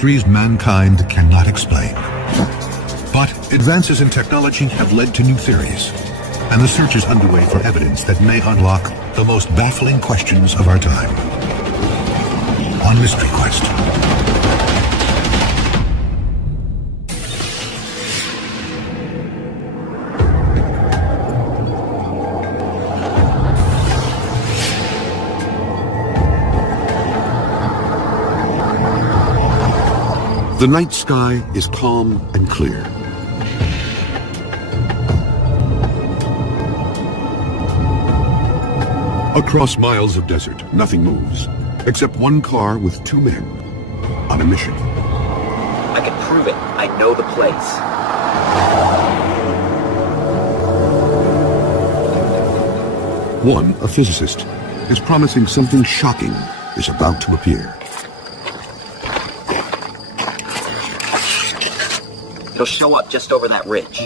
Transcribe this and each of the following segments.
mysteries mankind cannot explain. But advances in technology have led to new theories, and the search is underway for evidence that may unlock the most baffling questions of our time. On Mystery Quest. The night sky is calm and clear. Across miles of desert, nothing moves, except one car with two men on a mission. I can prove it. I know the place. One, a physicist, is promising something shocking is about to appear. It'll show up just over that ridge.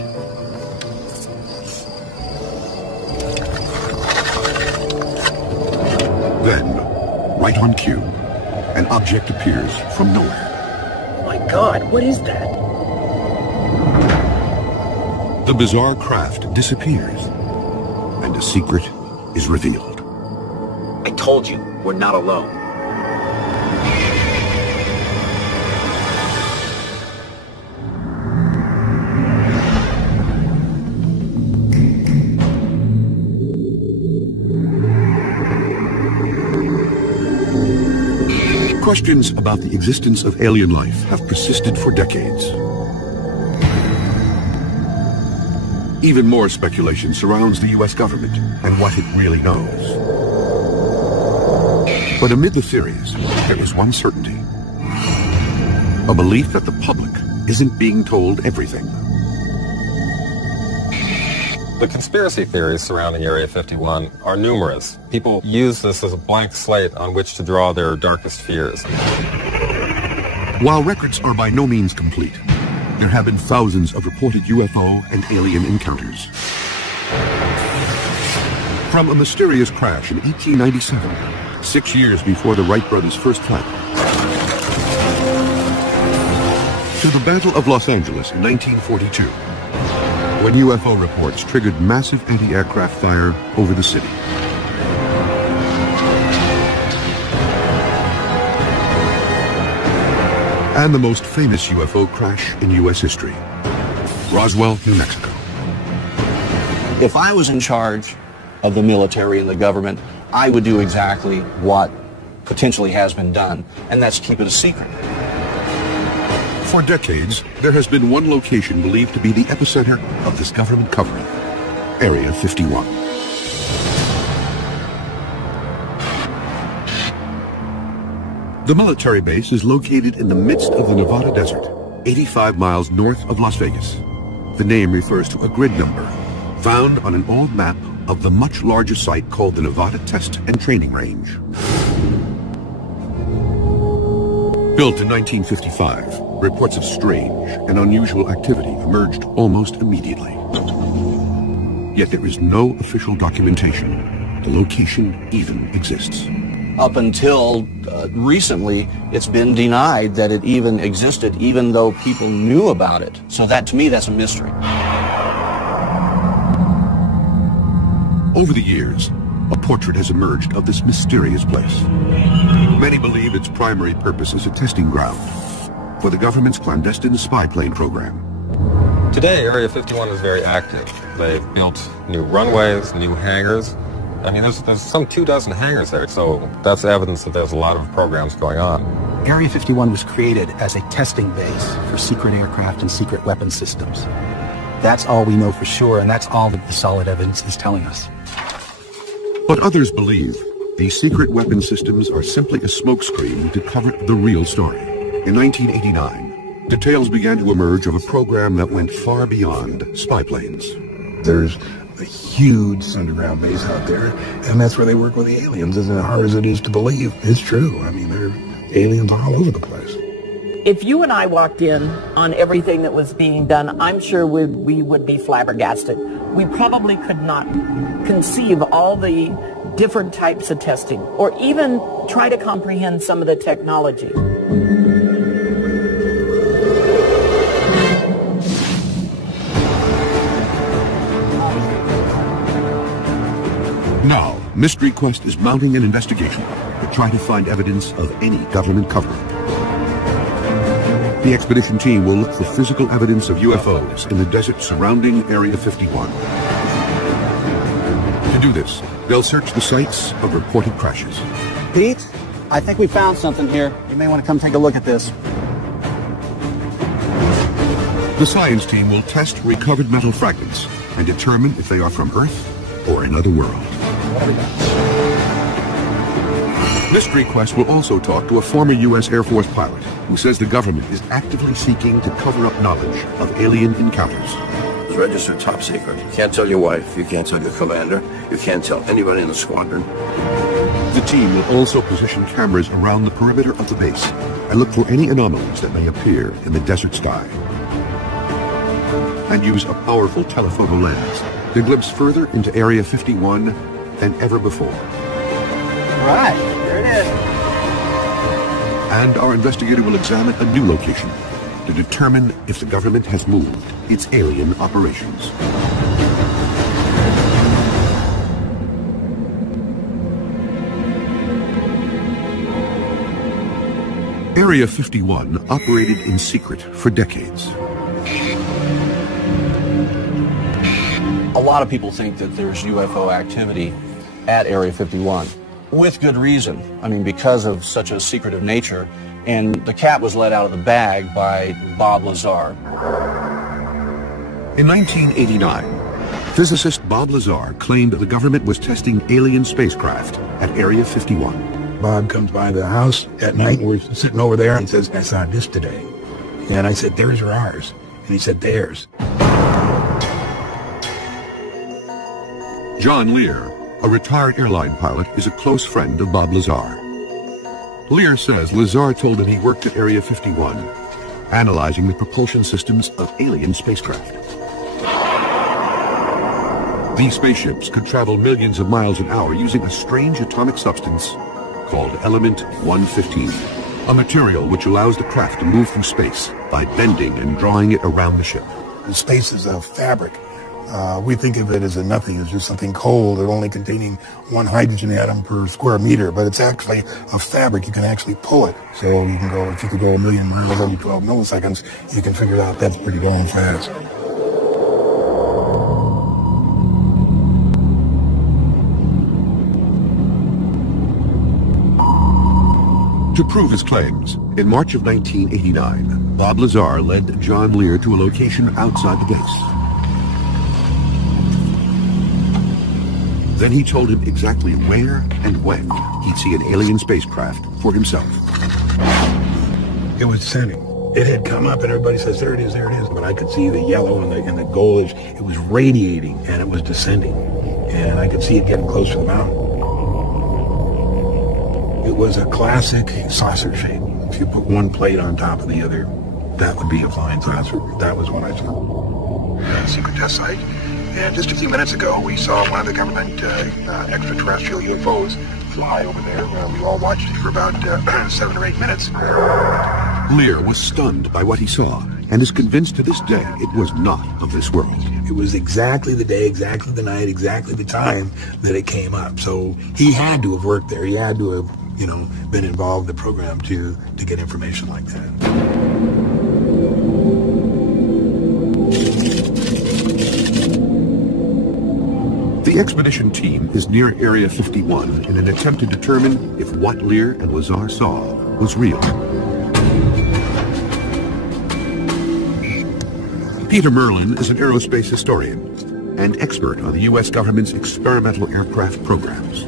Then, right on cue, an object appears from nowhere. Oh my God, what is that? The bizarre craft disappears, and a secret is revealed. I told you, we're not alone. Questions about the existence of alien life have persisted for decades. Even more speculation surrounds the U.S. government and what it really knows. But amid the theories, there is one certainty. A belief that the public isn't being told everything. The conspiracy theories surrounding Area 51 are numerous. People use this as a blank slate on which to draw their darkest fears. While records are by no means complete, there have been thousands of reported UFO and alien encounters. From a mysterious crash in 1897, 6 years before the Wright brothers' first flight, to the Battle of Los Angeles in 1942, when UFO reports triggered massive anti-aircraft fire over the city. And the most famous UFO crash in U.S. history, Roswell, New Mexico. If I was in charge of the military and the government, I would do exactly what potentially has been done, and that's keep it a secret. For decades, there has been one location believed to be the epicenter of this government cover-up, Area 51. The military base is located in the midst of the Nevada desert, 85 miles north of Las Vegas. The name refers to a grid number found on an old map of the much larger site called the Nevada Test and Training Range. Built in 1955, reports of strange and unusual activity emerged almost immediately. Yet there is no official documentation the location even exists. Up until recently, it's been denied that it even existed, even though people knew about it. So that, to me, that's a mystery. Over the years, a portrait has emerged of this mysterious place. Many believe its primary purpose is a testing ground for the government's clandestine spy plane program. Today, Area 51 is very active. They've built new runways, new hangars. I mean, there's some 24 hangars there, so that's evidence that there's a lot of programs going on. Area 51 was created as a testing base for secret aircraft and secret weapon systems. That's all we know for sure, and that's all that the solid evidence is telling us. But others believe these secret weapon systems are simply a smokescreen to cover the real story. In 1989, details began to emerge of a program that went far beyond spy planes. There's a huge underground base out there, and that's where they work with the aliens. As hard as it is to believe, it's true. I mean, there are aliens all over the place. If you and I walked in on everything that was being done, I'm sure we would be flabbergasted. We probably could not conceive all the different types of testing, or even try to comprehend some of the technology. Mystery Quest is mounting an investigation to try to find evidence of any government cover-up. The expedition team will look for physical evidence of UFOs in the desert surrounding Area 51. To do this, they'll search the sites of reported crashes. Pete, I think we found something here. You may want to come take a look at this. The science team will test recovered metal fragments and determine if they are from Earth or another world. Mystery Quest will also talk to a former U.S. Air Force pilot who says the government is actively seeking to cover up knowledge of alien encounters. It's registered top secret. You can't tell your wife, you can't tell your commander, you can't tell anybody in the squadron. The team will also position cameras around the perimeter of the base and look for any anomalies that may appear in the desert sky. And use a powerful telephoto lens to glimpse further into Area 51 than ever before. All right, there it is. And our investigator will examine a new location to determine if the government has moved its alien operations. Area 51 operated in secret for decades. A lot of people think that there's UFO activity at Area 51, with good reason. I mean, because of such a secretive nature, and the cat was let out of the bag by Bob Lazar. In 1989, physicist Bob Lazar claimed that the government was testing alien spacecraft at Area 51. Bob comes by the house at night, and we're sitting over there, and says, "I saw this today." And I said, "Theirs or ours?" And he said, "Theirs." John Lear, a retired airline pilot, is a close friend of Bob Lazar. Lear says Lazar told him he worked at Area 51, analyzing the propulsion systems of alien spacecraft. These spaceships could travel millions of miles an hour using a strange atomic substance called element 115, a material which allows the craft to move through space by bending and drawing it around the ship. The space is a fabric. We think of it as a nothing, as just something cold or only containing one hydrogen atom per square meter, but it's actually a fabric. You can actually pull it. So you can go, if you could go 1,000,000 miles every 12 milliseconds, you can figure out that's pretty darn fast. To prove his claims, in March of 1989, Bob Lazar led John Lear to a location outside the base. Then he told him exactly where and when he'd see an alien spacecraft for himself. It was descending. It had come up and everybody says, "There it is, there it is." But I could see the yellow and the goldish. It was radiating and it was descending. And I could see it getting close to the mountain. It was a classic saucer shape. If you put one plate on top of the other, that would be a flying saucer. That was what I saw. Secret test site. And just a few minutes ago, we saw one of the government extraterrestrial UFOs fly over there. We all watched it for about 7 or 8 minutes. Lear was stunned by what he saw and is convinced to this day it was not of this world. It was exactly the day, exactly the night, exactly the time that it came up. So he had to have worked there. He had to have, been involved in the program to get information like that. The expedition team is near Area 51 in an attempt to determine if what Lear and Lazar saw was real. Peter Merlin is an aerospace historian and expert on the U.S. government's experimental aircraft programs.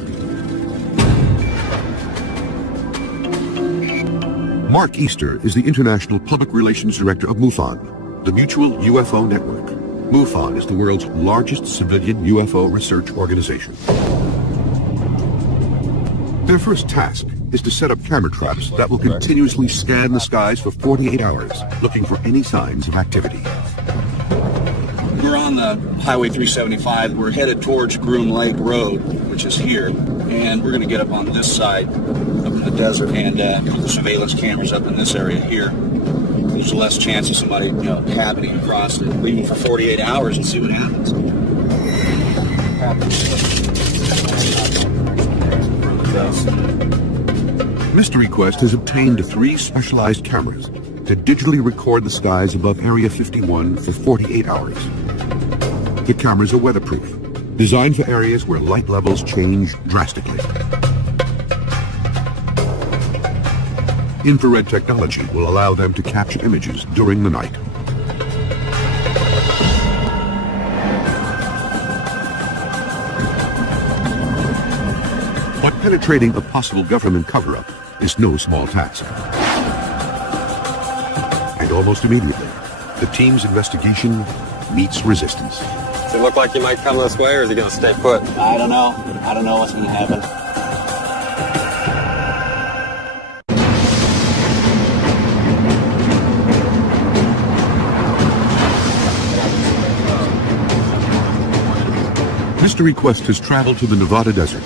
Mark Easter is the International Public Relations Director of MUFON, the Mutual UFO Network. MUFON is the world's largest civilian UFO research organization. Their first task is to set up camera traps that will continuously scan the skies for 48 hours, looking for any signs of activity. We're on the Highway 375. We're headed towards Groom Lake Road, which is here, and we're going to get up on this side, up in the desert, and put the surveillance cameras up in this area here. There's less chance of somebody, happening across it, leaving for 48 hours and see what happens. us. Mystery Quest has obtained 3 specialized cameras to digitally record the skies above Area 51 for 48 hours. The cameras are weatherproof, designed for areas where light levels change drastically. Infrared technology will allow them to capture images during the night. But penetrating a possible government cover-up is no small task. And almost immediately, the team's investigation meets resistance. Does it look like you might come this way, or is he going to stay put? I don't know. I don't know what's going to happen. Mystery Quest has traveled to the Nevada desert,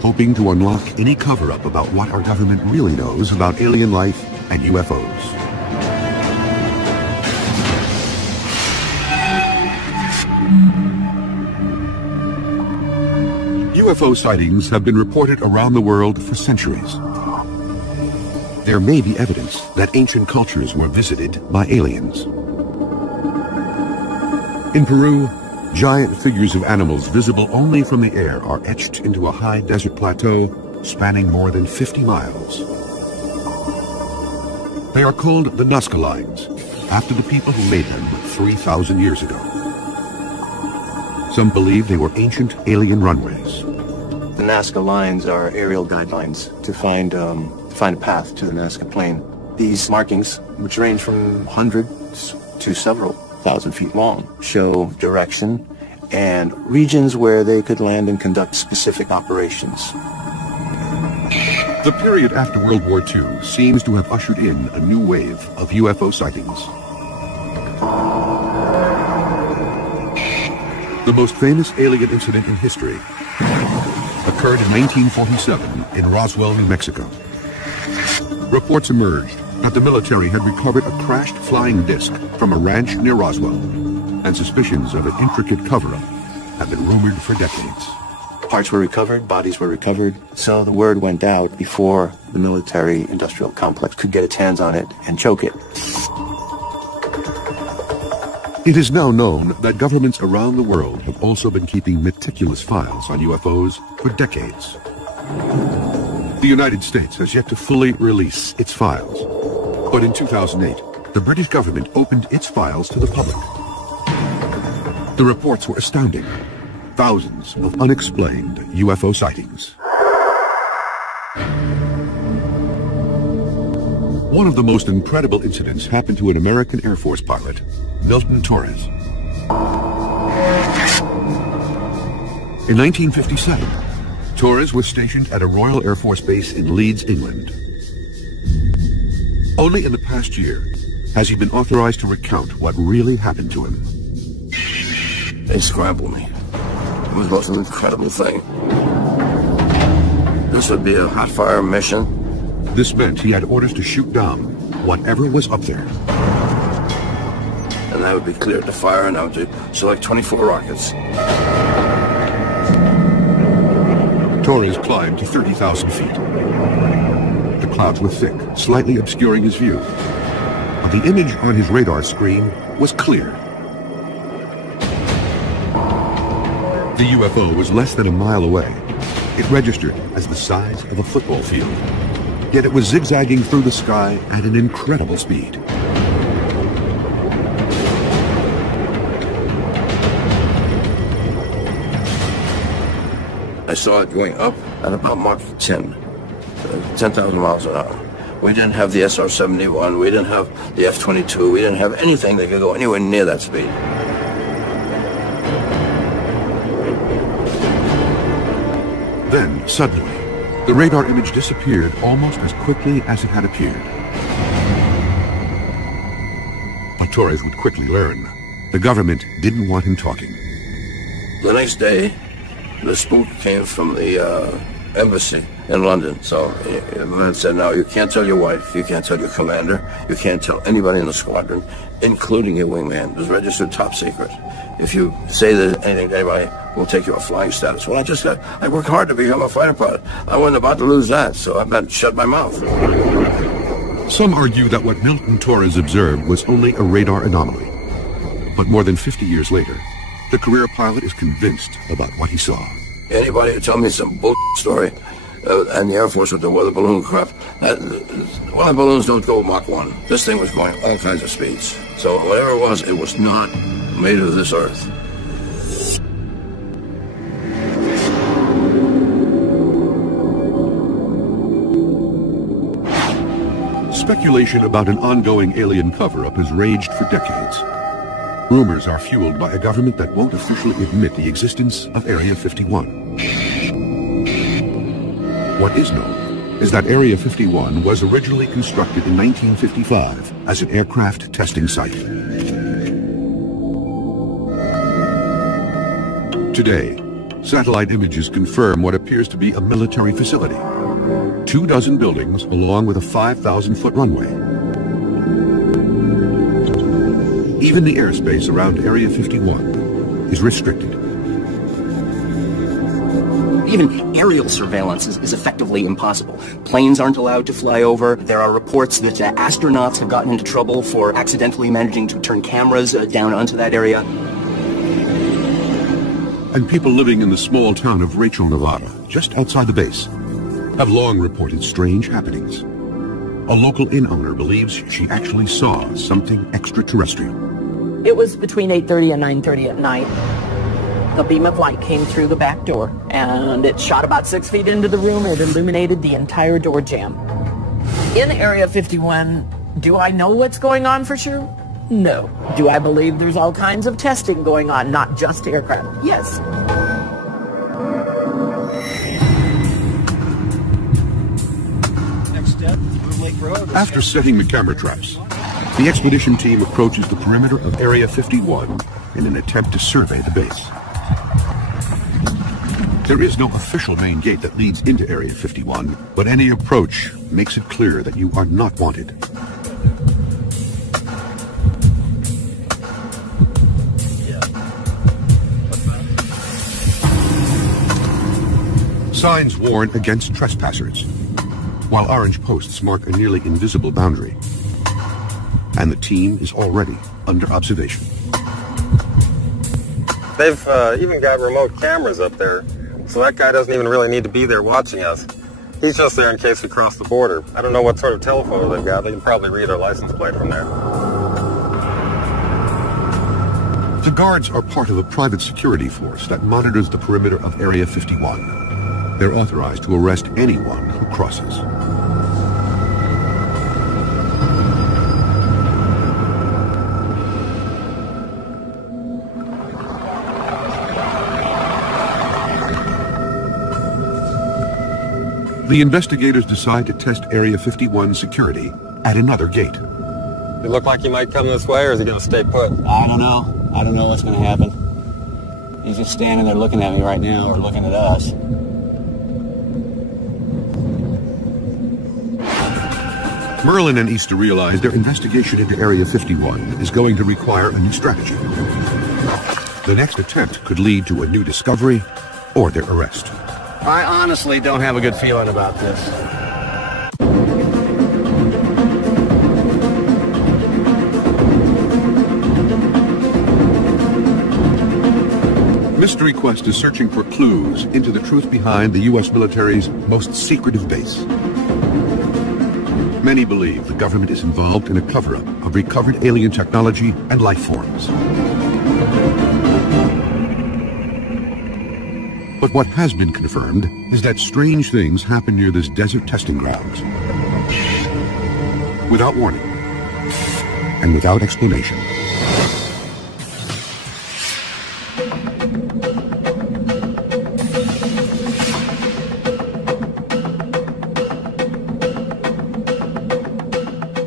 hoping to unlock any cover-up about what our government really knows about alien life and UFOs. UFO sightings have been reported around the world for centuries. There may be evidence that ancient cultures were visited by aliens. In Peru, giant figures of animals visible only from the air are etched into a high desert plateau spanning more than 50 miles. They are called the Nazca Lines, after the people who made them 3,000 years ago. Some believe they were ancient alien runways. The Nazca Lines are aerial guidelines to find a path to the Nazca Plain. These markings, which range from hundreds to several thousand feet long, show direction and regions where they could land and conduct specific operations. The period after World War II seems to have ushered in a new wave of UFO sightings. The most famous alien incident in history occurred in 1947 in Roswell, New Mexico. Reports emerged that the military had recovered a crashed flying disc from a ranch near Roswell, and suspicions of an intricate cover-up have been rumored for decades. Parts were recovered, bodies were recovered, so the word went out before the military-industrial complex could get its hands on it and choke it. It is now known that governments around the world have also been keeping meticulous files on UFOs for decades. The United States has yet to fully release its files, but in 2008, the British government opened its files to the public. The reports were astounding. Thousands of unexplained UFO sightings. One of the most incredible incidents happened to an American Air Force pilot, Milton Torres. In 1957, Torres was stationed at a Royal Air Force base in Leeds, England. Only in the past year has he been authorized to recount what really happened to him. They scrambled me. It was the most incredible thing. This would be a hot fire mission. This meant he had orders to shoot down whatever was up there. And I would be cleared to fire, and I would select 24 rockets. Torres climbed to 30,000 feet. The clouds were thick, slightly obscuring his view. But the image on his radar screen was clear. The UFO was less than a mile away. It registered as the size of a football field. Yet it was zigzagging through the sky at an incredible speed. I saw it going up at about Mach 10, 10,000 miles an hour. We didn't have the SR-71, we didn't have the F-22, we didn't have anything that could go anywhere near that speed. Then, suddenly, the radar image disappeared almost as quickly as it had appeared. But Torres would quickly learn. The government didn't want him talking. The next day, the spook came from the embassy in London. So the man said, now you can't tell your wife, you can't tell your commander, you can't tell anybody in the squadron, including your wingman. It was registered top secret. If you say anything to anybody, we'll take you off flying status. Well, I worked hard to become a fighter pilot. I wasn't about to lose that, so I better shut my mouth. Some argue that what Milton Torres observed was only a radar anomaly. But more than 50 years later, the career pilot is convinced about what he saw. Anybody who tell me some bull story, and the Air Force with the weather balloon crap, weather balloons don't go Mach 1. This thing was going all kinds of speeds. So whatever it was not made of this earth. Speculation about an ongoing alien cover-up has raged for decades. Rumors are fueled by a government that won't officially admit the existence of Area 51. What is known is that Area 51 was originally constructed in 1955 as an aircraft testing site. Today, satellite images confirm what appears to be a military facility. 24 buildings along with a 5,000-foot runway. Even the airspace around Area 51 is restricted. Even aerial surveillance is effectively impossible. Planes aren't allowed to fly over. There are reports that astronauts have gotten into trouble for accidentally managing to turn cameras down onto that area. And people living in the small town of Rachel, Nevada, just outside the base, have long reported strange happenings. A local inn owner believes she actually saw something extraterrestrial. It was between 8:30 and 9:30 at night. A beam of light came through the back door, and it shot about 6 feet into the room. It illuminated the entire door jamb. In Area 51, do I know what's going on for sure? No. Do I believe there's all kinds of testing going on, not just aircraft? Yes. After setting the camera traps, the expedition team approaches the perimeter of Area 51 in an attempt to survey the base. There is no official main gate that leads into Area 51, but any approach makes it clear that you are not wanted. Signs warn against trespassers, while orange posts mark a nearly invisible boundary. And the team is already under observation. They've even got remote cameras up there, so that guy doesn't even really need to be there watching us. He's just there in case we cross the border. I don't know what sort of telephoto they've got. They can probably read our license plate from there. The guards are part of a private security force that monitors the perimeter of Area 51. They're authorized to arrest anyone who crosses. The investigators decide to test Area 51 security at another gate. It look like he might come this way, or is he going to stay put? I don't know. I don't know what's going to happen. He's just standing there looking at me right now, or looking at us. Merlin and Easter realize their investigation into Area 51 is going to require a new strategy. The next attempt could lead to a new discovery or their arrest. I honestly don't have a good feeling about this. Mystery Quest is searching for clues into the truth behind the U.S. military's most secretive base. Many believe the government is involved in a cover-up of recovered alien technology and life forms. But what has been confirmed is that strange things happen near this desert testing grounds. Without warning and without explanation.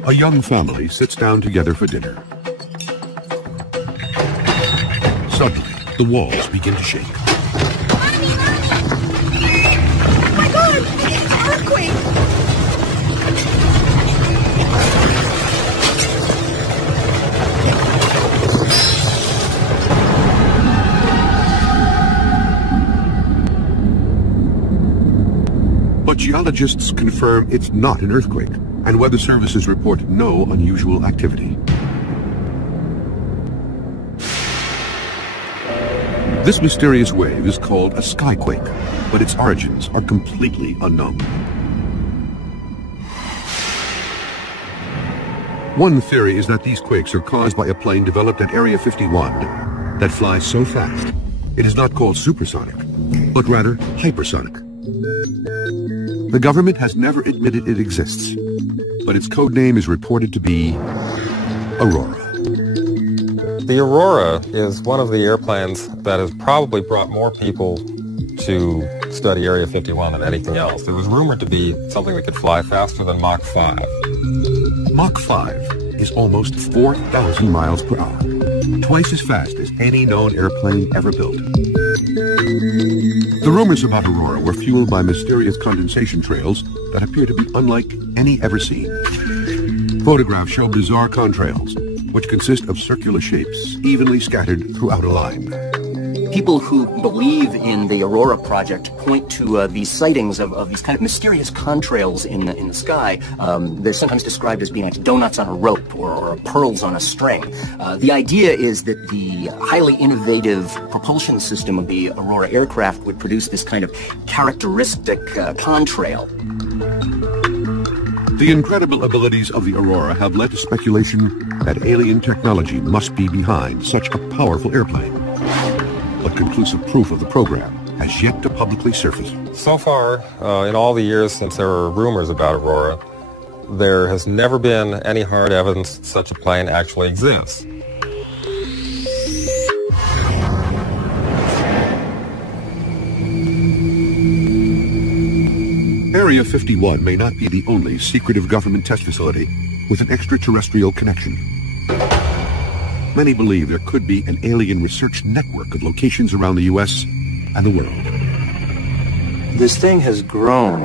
A young family sits down together for dinner. Suddenly, the walls begin to shake. Oh my God! It's an earthquake! Geologists confirm it's not an earthquake, and weather services report no unusual activity. This mysterious wave is called a skyquake, but its origins are completely unknown. One theory is that these quakes are caused by a plane developed at Area 51 that flies so fast it is not called supersonic, but rather hypersonic. The government has never admitted it exists, but its code name is reported to be Aurora. The Aurora is one of the airplanes that has probably brought more people to study Area 51 than anything else. It was rumored to be something that could fly faster than Mach 5. Mach 5 is almost 4,000 miles per hour, twice as fast as any known airplane ever built. The rumors about Aurora were fueled by mysterious condensation trails that appear to be unlike any ever seen. Photographs show bizarre contrails, which consist of circular shapes evenly scattered throughout a line. People who believe in the Aurora project point to these sightings of these kind of mysterious contrails in the sky. They're sometimes described as being like donuts on a rope or pearls on a string. The idea is that the highly innovative propulsion system of the Aurora aircraft would produce this kind of characteristic contrail. The incredible abilities of the Aurora have led to speculation that alien technology must be behind such a powerful airplane. But conclusive proof of the program has yet to publicly surface. So far, in all the years since there were rumors about Aurora, there has never been any hard evidence that such a plane actually exists. Area 51 may not be the only secretive government test facility with an extraterrestrial connection. Many believe there could be an alien research network of locations around the U.S. and the world. This thing has grown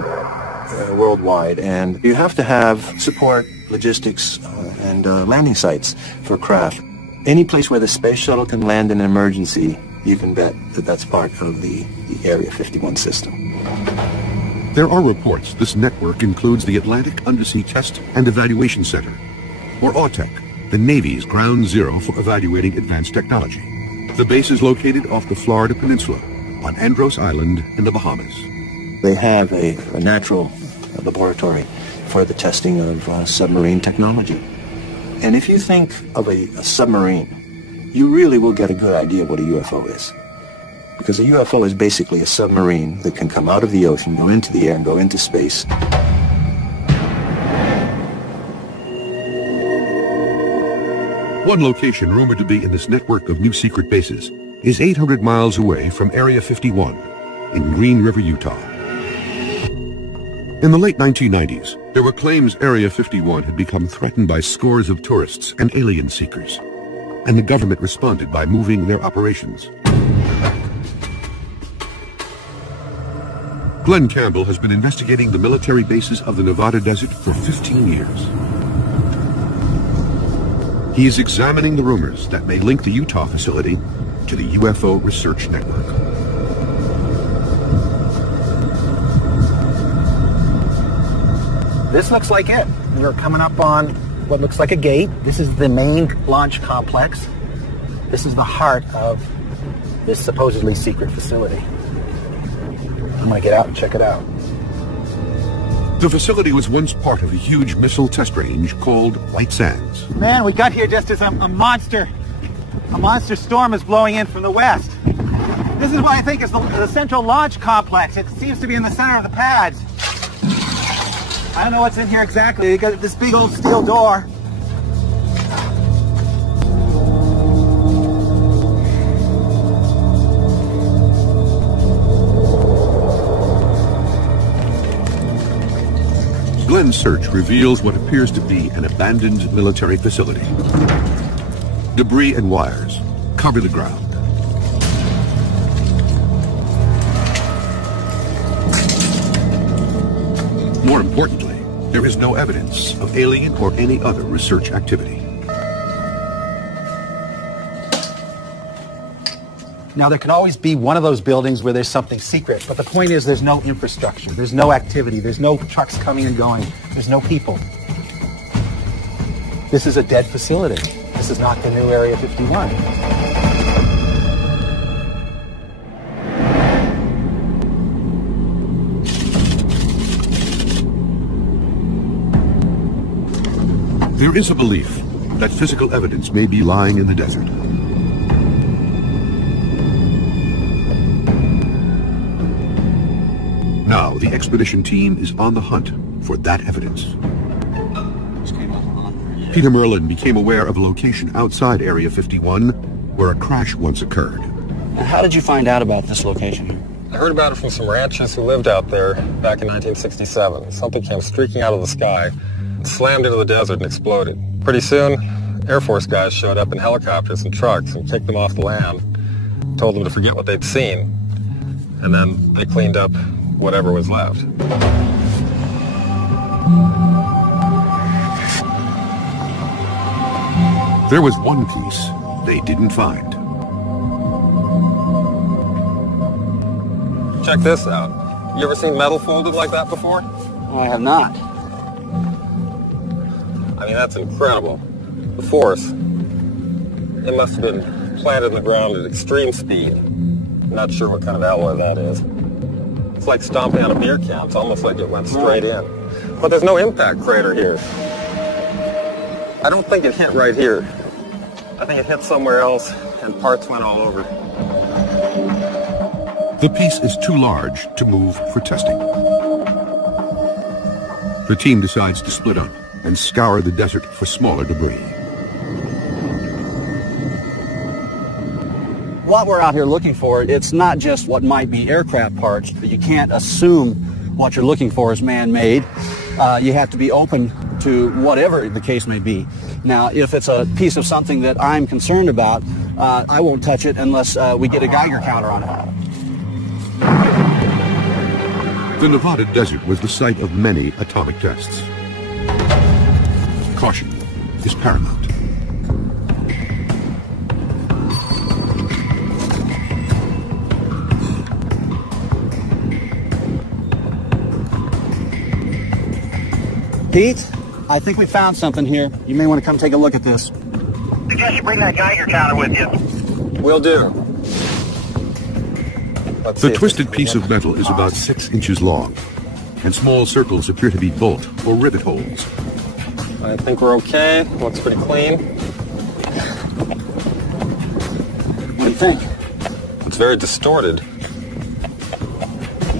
worldwide, and you have to have support, logistics, and landing sites for craft. Any place where the space shuttle can land in an emergency, you can bet that that's part of the Area 51 system. There are reports this network includes the Atlantic Undersea Test and Evaluation Center, or AUTEC, the Navy's ground zero for evaluating advanced technology. The base is located off the Florida Peninsula on Andros Island in the Bahamas. They have a natural laboratory for the testing of submarine technology. And if you think of a submarine, you really will get a good idea what a UFO is. Because a UFO is basically a submarine that can come out of the ocean, go into the air, and go into space. One location rumored to be in this network of new secret bases is 800 miles away from Area 51 in Green River, Utah. In the late 1990s, there were claims Area 51 had become threatened by scores of tourists and alien seekers, and the government responded by moving their operations. Glenn Campbell has been investigating the military bases of the Nevada desert for 15 years. He is examining the rumors that may link the Utah facility to the UFO Research Network. This looks like it. We're coming up on what looks like a gate. This is the main launch complex. This is the heart of this supposedly secret facility. I'm going to get out and check it out. The facility was once part of a huge missile test range called White Sands. Man, we got here just as a monster storm is blowing in from the west. This is what I think is the central launch complex. It seems to be in the center of the pads. I don't know what's in here exactly. They got this big old steel door. Glenn's search reveals what appears to be an abandoned military facility. Debris and wires cover the ground. More importantly, there is no evidence of alien or any other research activity. Now, there can always be one of those buildings where there's something secret, but the point is there's no infrastructure, there's no activity, there's no trucks coming and going, there's no people. This is a dead facility. This is not the new Area 51. There is a belief that physical evidence may be lying in the desert. Now, the expedition team is on the hunt for that evidence. Peter Merlin became aware of a location outside Area 51 where a crash once occurred. How did you find out about this location? I heard about it from some ranchers who lived out there back in 1967. Something came streaking out of the sky, slammed into the desert and exploded. Pretty soon, Air Force guys showed up in helicopters and trucks and kicked them off the land, told them to forget what they'd seen, and then they cleaned up whatever was left. There was one piece they didn't find. Check this out. You ever seen metal folded like that before? Oh, I have not. I mean, that's incredible. The force. It must have been planted in the ground at extreme speed. Not sure what kind of alloy that is. It's like stomping on a beer can. It's almost like it went straight in. But there's no impact crater here. I don't think it hit right here. I think it hit somewhere else, and parts went all over. The piece is too large to move for testing. The team decides to split up and scour the desert for smaller debris. What we're out here looking for, it's not just what might be aircraft parts, but you can't assume what you're looking for is man-made. You have to be open to whatever the case may be. Now, if it's a piece of something that I'm concerned about, I won't touch it unless we get a Geiger counter on it. The Nevada desert was the site of many atomic tests. Caution is paramount. Pete, I think we found something here. You may want to come take a look at this. I guess you bring that Geiger counter with you. Will do. The twisted piece of metal is about 6 inches long, and small circles appear to be bolt or rivet holes. I think we're okay. Looks pretty clean. What do you think? It's very distorted.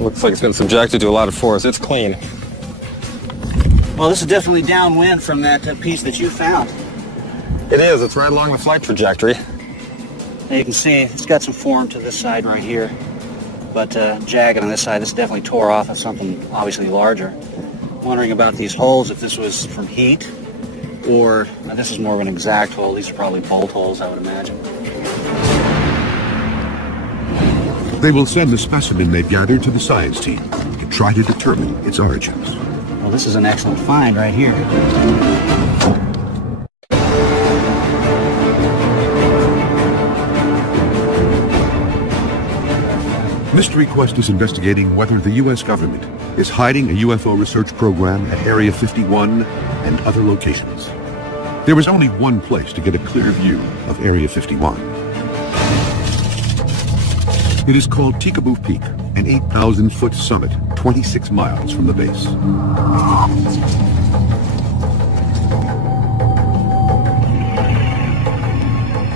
Looks like it's been subjected to a lot of force. It's clean. Well, this is definitely downwind from that piece that you found. It is. It's right along the flight trajectory. You can see it's got some form to this side right here, but jagged on this side. This definitely tore off of something obviously larger. Wondering about these holes, if this was from heat, or this is more of an exact hole. These are probably bolt holes, I would imagine. They will send the specimen they've gathered to the science team to try to determine its origins. Well, this is an excellent find right here. Mystery Quest is investigating whether the U.S. government is hiding a UFO research program at Area 51 and other locations. There is only one place to get a clear view of Area 51. It is called Tikaboo Peak, an 8,000-foot summit 26 miles from the base.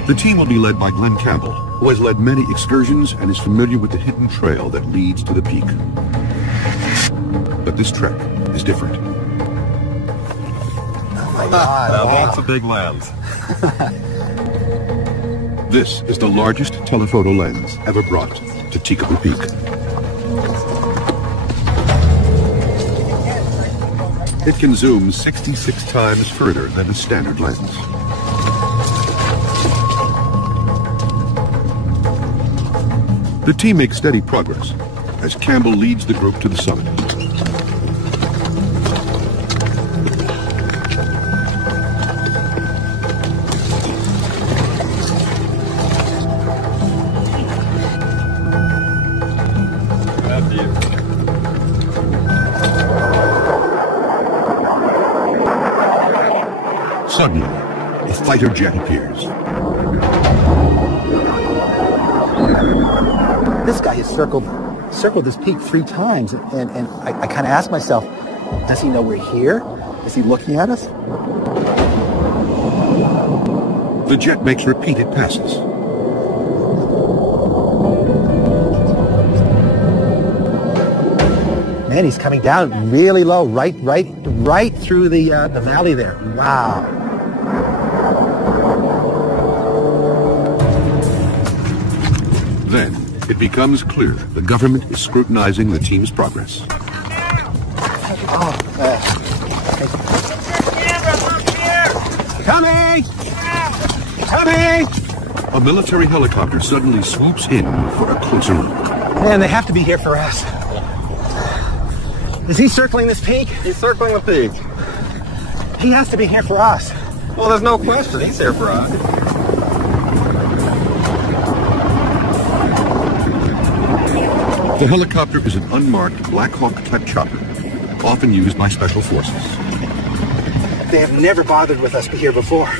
The team will be led by Glenn Campbell, who has led many excursions and is familiar with the hidden trail that leads to the peak. But this trek is different. Oh my God, now that's a big lens. This is the largest telephoto lens ever brought to Tikaboo Peak. It can zoom 66 times further than a standard lens. The team makes steady progress as Campbell leads the group to the summit. Suddenly, a fighter jet appears. This guy has circled this peak 3 times, and I kind of ask myself, does he know we're here? Is he looking at us? The jet makes repeated passes. Man, he's coming down really low, right through the valley there. Wow. Then, it becomes clear the government is scrutinizing the team's progress. Coming! Coming! A military helicopter suddenly swoops in for a closer look. Man, they have to be here for us. Is he circling this peak? He's circling the peak. He has to be here for us. Well, there's no question. He's here for us. The helicopter is an unmarked Black Hawk-type chopper, often used by special forces. They have never bothered with us here before.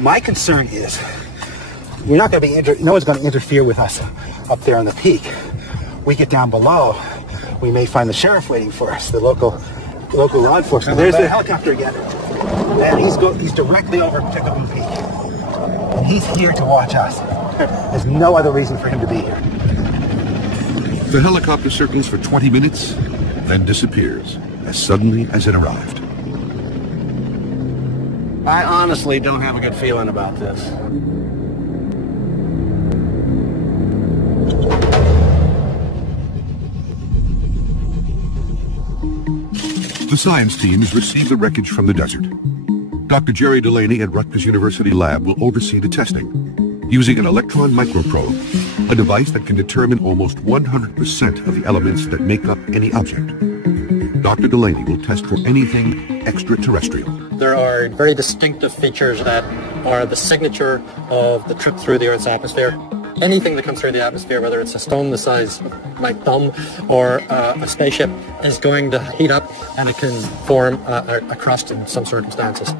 My concern is we're not going to be no one's going to interfere with us up there on the peak. We get down below, we may find the sheriff waiting for us, the local law enforcement. There's the helicopter again. And he's directly over Tikaboo Peak. And he's here to watch us. There's no other reason for him to be here. The helicopter circles for 20 minutes, then disappears as suddenly as it arrived. I honestly don't have a good feeling about this. The science teams receive the wreckage from the desert. Dr. Jerry Delaney at Rutgers University Lab will oversee the testing, using an electron microprobe, a device that can determine almost 100% of the elements that make up any object. Dr. Delaney will test for anything extraterrestrial. There are very distinctive features that are the signature of the trip through the Earth's atmosphere. Anything that comes through the atmosphere, whether it's a stone the size of my thumb or a spaceship, is going to heat up and it can form a crust in some circumstances.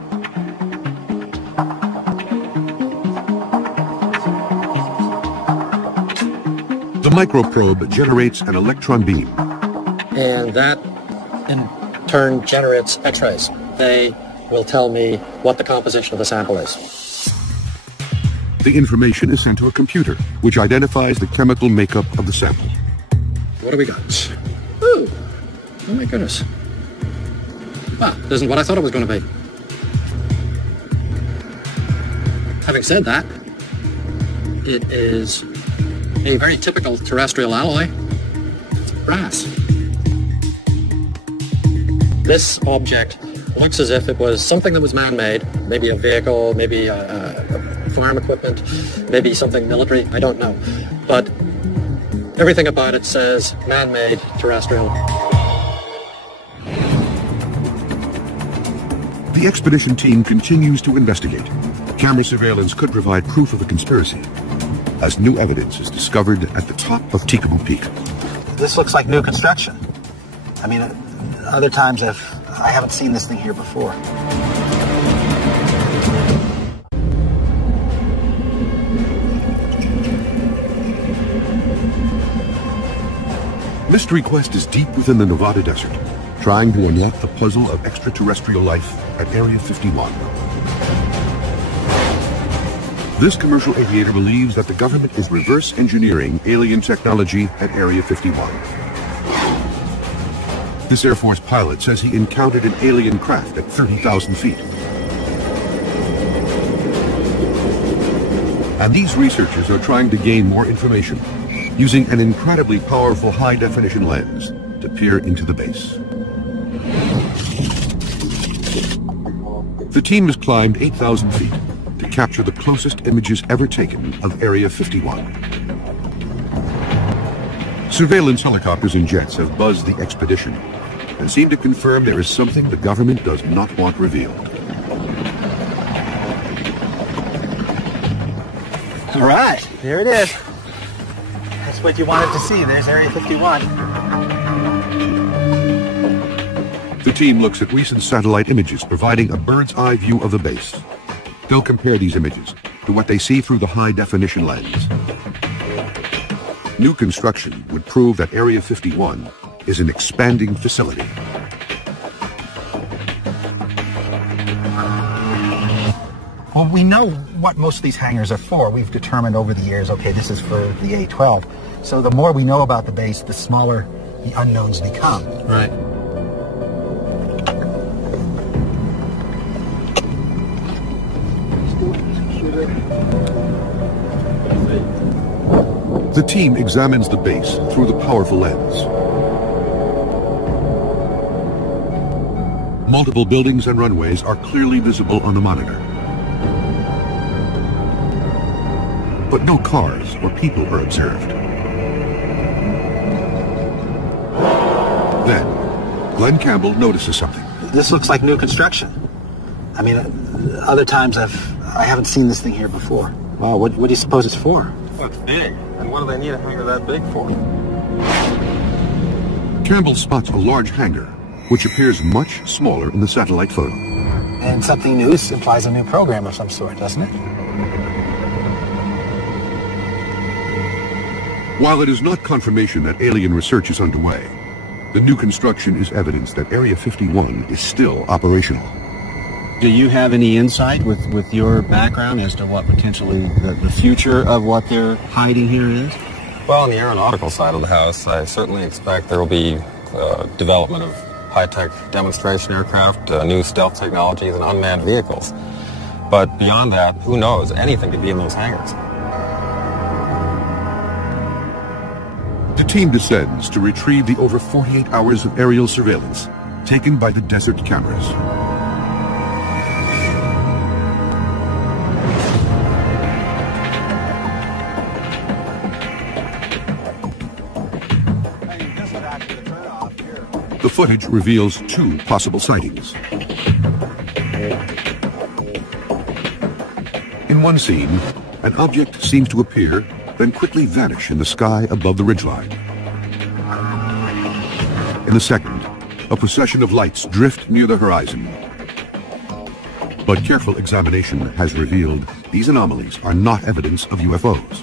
The microprobe generates an electron beam. And that, in turn, generates X-rays. They will tell me what the composition of the sample is. The information is sent to a computer, which identifies the chemical makeup of the sample. What do we got? Ooh, oh my goodness. Well, this isn't what I thought it was going to be. Having said that, it is a very typical terrestrial alloy. It's brass. This object looks as if it was something that was man-made, maybe a vehicle, maybe farm equipment, maybe something military, I don't know. But everything about it says man-made terrestrial. The expedition team continues to investigate. Camera surveillance could provide proof of a conspiracy, as new evidence is discovered at the top of Tikaboo Peak. This looks like new construction. I mean, other times I haven't seen this thing here before. Mystery Quest is deep within the Nevada desert, trying to unlock the puzzle of extraterrestrial life at Area 51. This commercial aviator believes that the government is reverse engineering alien technology at Area 51. This Air Force pilot says he encountered an alien craft at 30,000 feet. And these researchers are trying to gain more information, using an incredibly powerful high-definition lens to peer into the base. The team has climbed 8,000 feet to capture the closest images ever taken of Area 51. Surveillance helicopters and jets have buzzed the expedition and seem to confirm there is something the government does not want revealed. All right, there it is. That's what you wanted to see. There's Area 51. The team looks at recent satellite images providing a bird's eye view of the base. They'll compare these images to what they see through the high-definition lens. New construction would prove that Area 51 is an expanding facility. Well, we know what most of these hangars are for. We've determined over the years, okay, this is for the A-12. So the more we know about the base, the smaller the unknowns become. Right. The team examines the base through the powerful lens. Multiple buildings and runways are clearly visible on the monitor. But no cars or people are observed. Then, Glenn Campbell notices something. This looks like new construction. I mean, other times I haven't seen this thing here before. Wow, what do you suppose it's for? Well, it's big. And what do they need a hangar that big for? Campbell spots a large hangar, which appears much smaller in the satellite photo. And something new implies a new program of some sort, doesn't it? While it is not confirmation that alien research is underway, the new construction is evidence that Area 51 is still operational. Do you have any insight with your background as to what potentially the future of what they're hiding here is? Well, on the aeronautical side of the house, I certainly expect there will be development of high-tech demonstration aircraft, new stealth technologies, and unmanned vehicles. But beyond that, who knows? Anything could be in those hangars. The team descends to retrieve the over 48 hours of aerial surveillance taken by the desert cameras. The footage reveals two possible sightings. In one scene, an object seems to appear, then quickly vanish in the sky above the ridgeline. In the second, a procession of lights drift near the horizon. But careful examination has revealed these anomalies are not evidence of UFOs.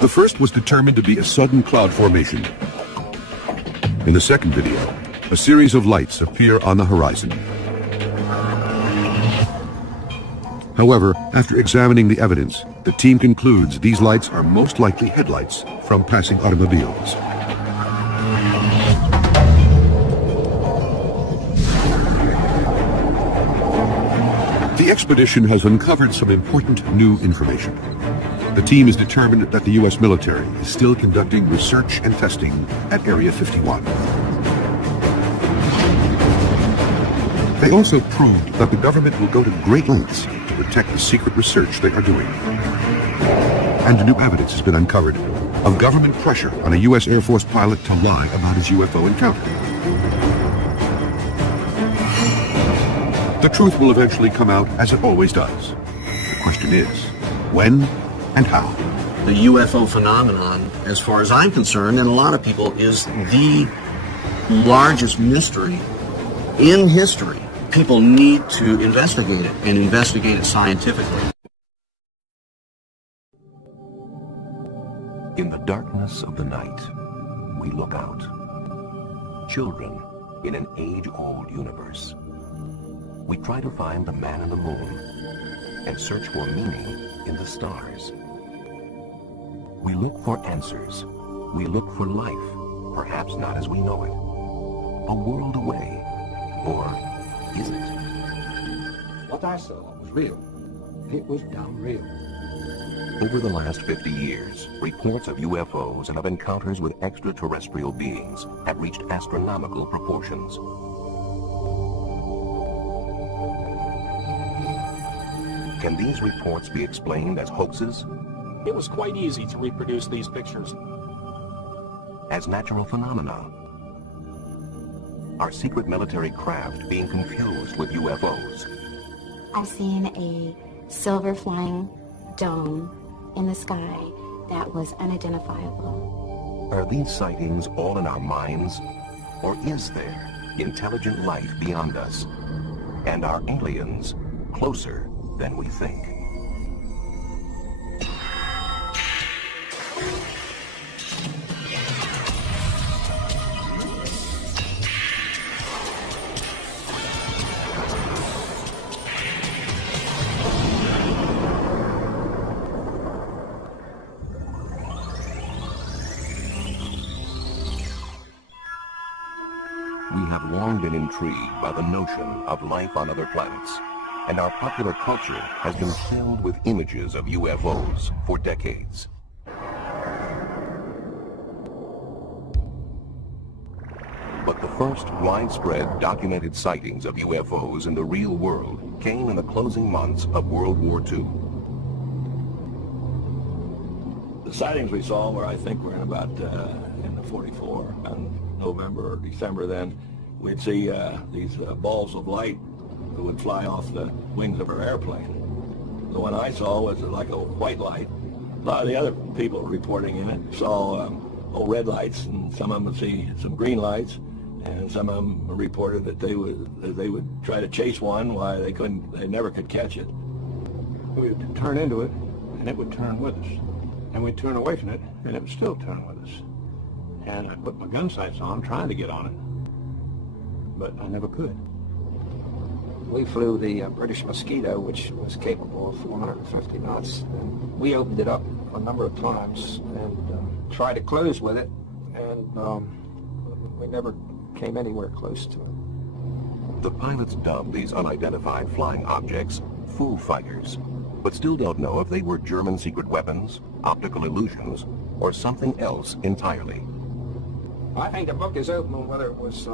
The first was determined to be a sudden cloud formation. In the second video, a series of lights appear on the horizon. However, after examining the evidence, the team concludes these lights are most likely headlights from passing automobiles. The expedition has uncovered some important new information. The team is determined that the U.S. military is still conducting research and testing at Area 51. They also proved that the government will go to great lengths to protect the secret research they are doing. And new evidence has been uncovered of government pressure on a U.S. Air Force pilot to lie about his UFO encounter. The truth will eventually come out, as it always does. The question is, when and how? The UFO phenomenon, as far as I'm concerned, and a lot of people, is the largest mystery in history. People need to investigate it, and investigate it scientifically. In the darkness of the night, we look out. Children in an age-old universe. We try to find the man in the moon and search for meaning in the stars. We look for answers. We look for life, perhaps not as we know it. A world away, or is it? What I saw was real. It was damn real. Over the last 50 years, reports of UFOs and of encounters with extraterrestrial beings have reached astronomical proportions. Can these reports be explained as hoaxes? It was quite easy to reproduce these pictures. As natural phenomena? Are secret military craft being confused with UFOs? I've seen a silver flying dome in the sky that was unidentifiable. Are these sightings all in our minds? Or is there intelligent life beyond us? And are aliens closer than we think? We have long been intrigued by the notion of life on other planets, and our popular culture has been filled with images of UFOs for decades. But the first widespread documented sightings of UFOs in the real world came in the closing months of World War II. The sightings we saw were, I think, were in about in the 44, in November or December then. We'd see these balls of light that would fly off the wings of our airplane. The one I saw was like a white light. A lot of the other people reporting in it saw red lights, and some of them would see some green lights, and some of them reported that they would try to chase one while they never could catch it. We would turn into it, and it would turn with us. And we'd turn away from it, and it would still turn with us. And I put my gun sights on, trying to get on it, but I never could. We flew the British Mosquito, which was capable of 450 knots. And we opened it up a number of times and tried to close with it, and we never came anywhere close to it. The pilots dubbed these unidentified flying objects Foo Fighters, but still don't know if they were German secret weapons, optical illusions, or something else entirely. I think the book is open on whether it was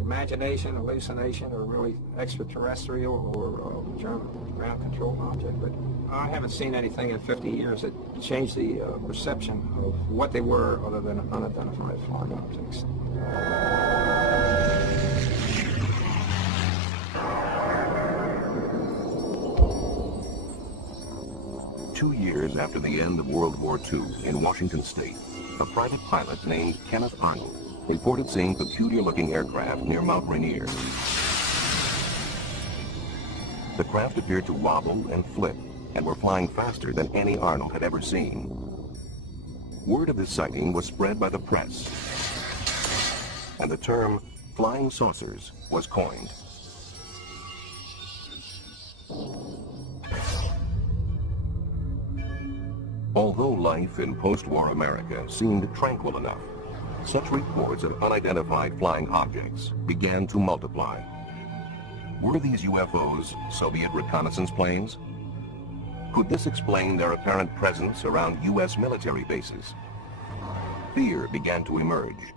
imagination, hallucination, or really extraterrestrial or German ground control object, but I haven't seen anything in 50 years that changed the perception of what they were other than unidentified flying objects. 2 years after the end of World War II in Washington State, a private pilot named Kenneth Arnold reported seeing peculiar-looking aircraft near Mount Rainier. The craft appeared to wobble and flip and were flying faster than any Arnold had ever seen. Word of this sighting was spread by the press, and the term flying saucers was coined. Although life in post-war America seemed tranquil enough, such reports of unidentified flying objects began to multiply. Were these UFOs Soviet reconnaissance planes? Could this explain their apparent presence around U.S. military bases? Fear began to emerge.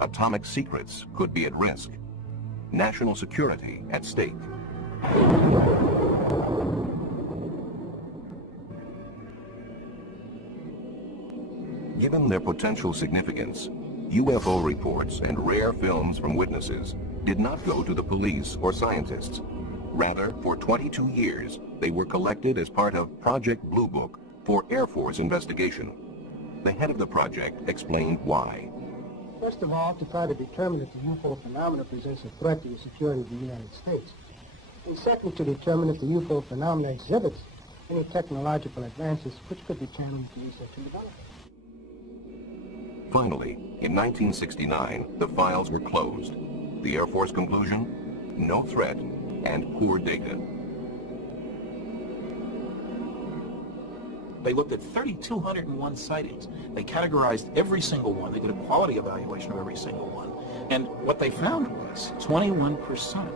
Atomic secrets could be at risk. National security at stake. Given their potential significance, UFO reports and rare films from witnesses did not go to the police or scientists. Rather, for 22 years, they were collected as part of Project Blue Book for Air Force investigation. The head of the project explained why. First of all, to try to determine if the UFO phenomena presents a threat to the security of the United States. And second, to determine if the UFO phenomena exhibits any technological advances which could be channeled into research and development. Finally, in 1969, the files were closed. The Air Force conclusion? No threat and poor data. They looked at 3,201 sightings. They categorized every single one. They did a quality evaluation of every single one. And what they found was 21%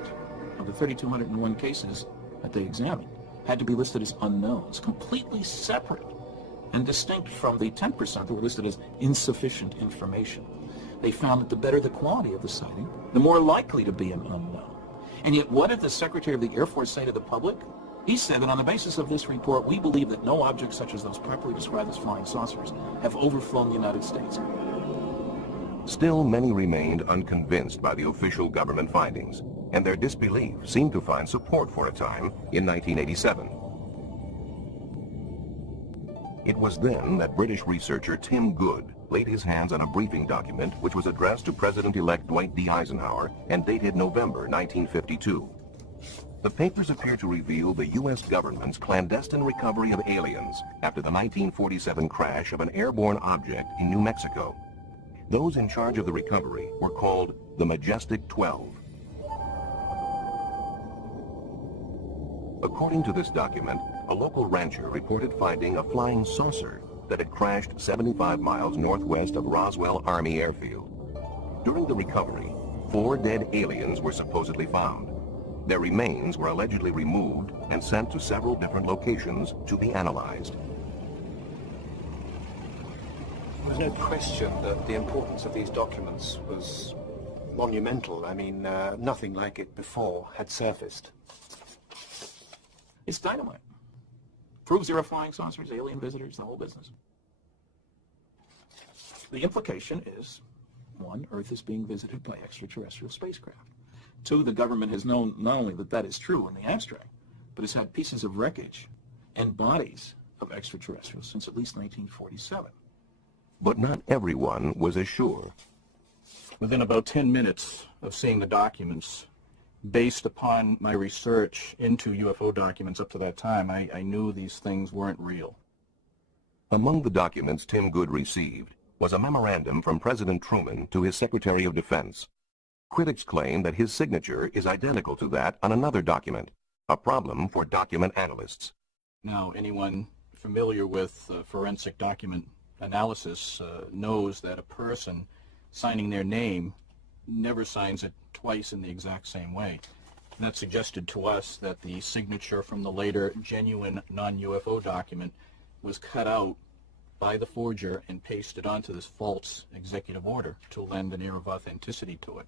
of the 3,201 cases that they examined had to be listed as unknowns, completely separate and distinct from the 10% that were listed as insufficient information. They found that the better the quality of the sighting, the more likely to be an unknown. And yet, what did the Secretary of the Air Force say to the public? He said that on the basis of this report, we believe that no objects such as those properly described as flying saucers have overflown the United States. Still, many remained unconvinced by the official government findings, and their disbelief seemed to find support for a time in 1987. It was then that British researcher Tim Good laid his hands on a briefing document which was addressed to President-elect Dwight D. Eisenhower and dated November 1952. The papers appear to reveal the U.S. government's clandestine recovery of aliens after the 1947 crash of an airborne object in New Mexico. Those in charge of the recovery were called the Majestic 12. According to this document, a local rancher reported finding a flying saucer that had crashed 75 miles northwest of Roswell Army Airfield. During the recovery, 4 dead aliens were supposedly found. Their remains were allegedly removed and sent to several different locations to be analyzed. There's no question that the importance of these documents was monumental. I mean, nothing like it before had surfaced. It's dynamite. Proves there are flying saucers, alien visitors, the whole business. The implication is, 1, Earth is being visited by extraterrestrial spacecraft. 2, the government has known not only that that is true in the abstract, but has had pieces of wreckage and bodies of extraterrestrials since at least 1947. But not everyone was as sure. Within about 10 minutes of seeing the documents, based upon my research into UFO documents up to that time, I knew these things weren't real. Among the documents Tim Good received was a memorandum from President Truman to his Secretary of Defense. Critics claim that his signature is identical to that on another document, a problem for document analysts. Now, anyone familiar with forensic document analysis knows that a person signing their name never signs it twice in the exact same way. And that suggested to us that the signature from the later genuine non-UFO document was cut out by the forger and pasted onto this false executive order to lend an air of authenticity to it.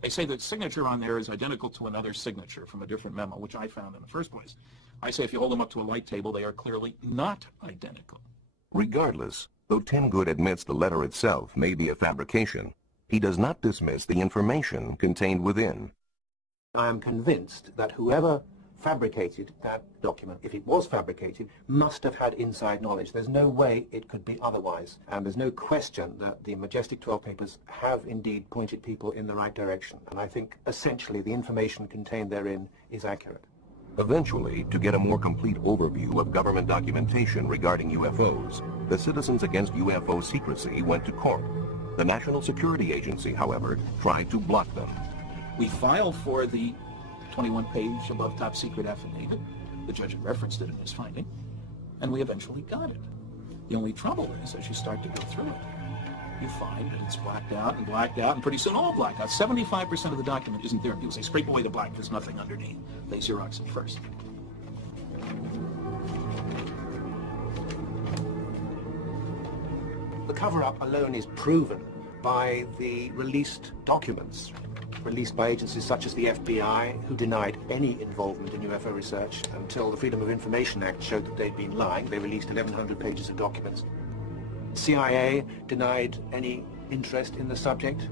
They say the signature on there is identical to another signature from a different memo, which I found in the first place. I say if you hold them up to a light table, they are clearly not identical. Regardless, though Tim Good admits the letter itself may be a fabrication, he does not dismiss the information contained within. I am convinced that whoever fabricated that document, if it was fabricated, must have had inside knowledge. There's no way it could be otherwise. And there's no question that the Majestic 12 papers have indeed pointed people in the right direction. And I think essentially the information contained therein is accurate. Eventually, to get a more complete overview of government documentation regarding UFOs, the Citizens Against UFO Secrecy went to court. The National Security Agency, however, tried to block them. We filed for the 21-page above top secret affidavit. The judge referenced it in his finding, and we eventually got it. The only trouble is, as you start to go through it, you find that it's blacked out, and pretty soon all blacked out. 75% of the document isn't there because they scrape away the black, there's nothing underneath. They Xerox it first. The cover-up alone is proven by the released documents, released by agencies such as the FBI, who denied any involvement in UFO research until the Freedom of Information Act showed that they'd been lying. They released 1,100 pages of documents. CIA denied any interest in the subject.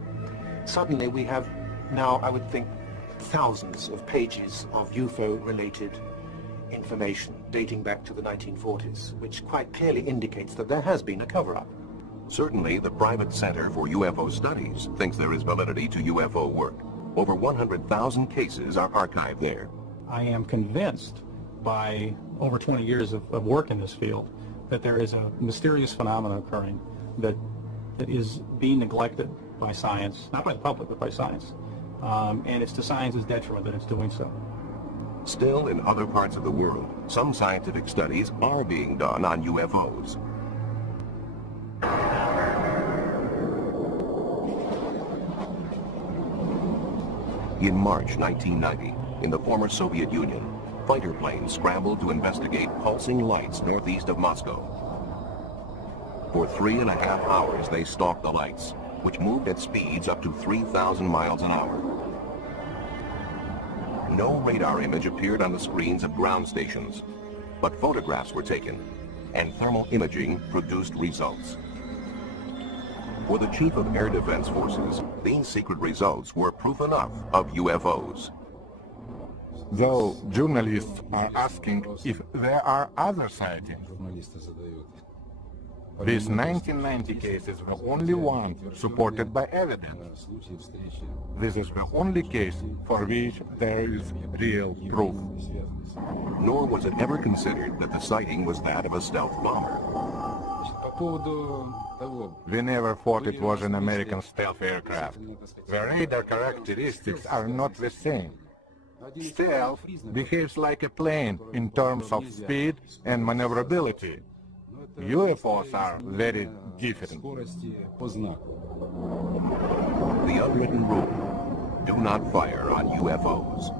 Suddenly we have now, I would think, thousands of pages of UFO-related information dating back to the 1940s, which quite clearly indicates that there has been a cover-up. Certainly, the Private Center for UFO Studies thinks there is validity to UFO work. Over 100,000 cases are archived there. I am convinced by over 20 years of work in this field that there is a mysterious phenomenon occurring that is being neglected by science, not by the public, but by science. And it's to science's detriment that it's doing so. Still, in other parts of the world, some scientific studies are being done on UFOs. In March 1990, in the former Soviet Union, fighter planes scrambled to investigate pulsing lights northeast of Moscow. For 3.5 hours, they stalked the lights, which moved at speeds up to 3,000 miles an hour. No radar image appeared on the screens of ground stations, but photographs were taken, and thermal imaging produced results. For the Chief of Air Defense Forces, these secret results were proof enough of UFOs. Though journalists are asking if there are other sightings. These 1990 cases were only one supported by evidence. This is the only case for which there is real proof. Nor was it ever considered that the sighting was that of a stealth bomber. We never thought it was an American stealth aircraft. The radar characteristics are not the same. Stealth behaves like a plane in terms of speed and maneuverability. UFOs are very different. The unwritten rule: do not fire on UFOs.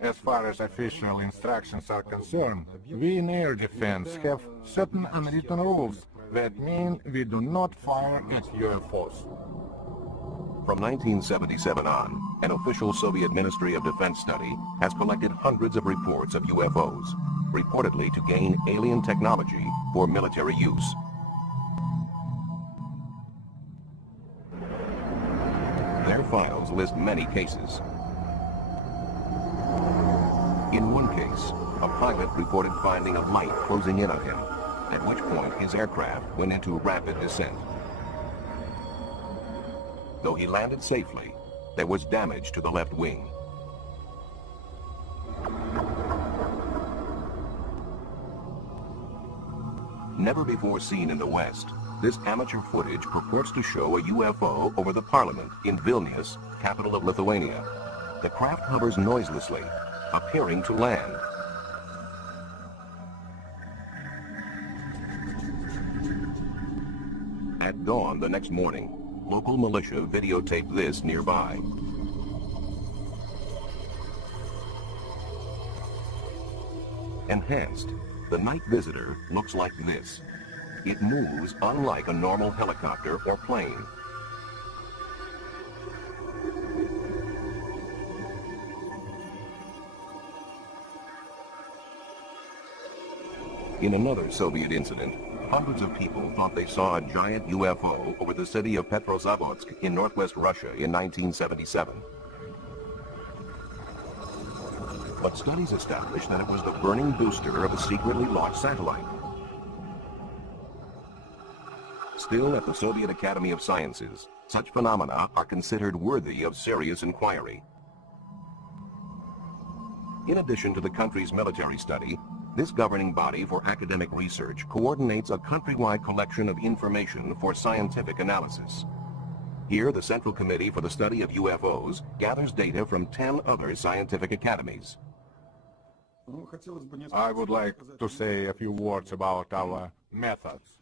As far as official instructions are concerned, we in air defense have certain unwritten rules that mean we do not fire at UFOs. From 1977 on, an official Soviet Ministry of Defense study has collected hundreds of reports of UFOs, reportedly to gain alien technology for military use. Their files list many cases. In one case, a pilot reported finding a light closing in on him, at which point his aircraft went into rapid descent. Though he landed safely, there was damage to the left wing. Never before seen in the West, this amateur footage purports to show a UFO over the parliament in Vilnius, capital of Lithuania. The craft hovers noiselessly, appearing to land. At dawn the next morning, local militia videotaped this nearby. Enhanced, the night visitor looks like this. It moves unlike a normal helicopter or plane. In another Soviet incident, hundreds of people thought they saw a giant UFO over the city of Petrozavodsk in northwest Russia in 1977. But studies established that it was the burning booster of a secretly launched satellite. Still, at the Soviet Academy of Sciences, such phenomena are considered worthy of serious inquiry. In addition to the country's military study, this governing body for academic research coordinates a countrywide collection of information for scientific analysis. Here, the Central Committee for the Study of UFOs gathers data from 10 other scientific academies. I would like to say a few words about our methods.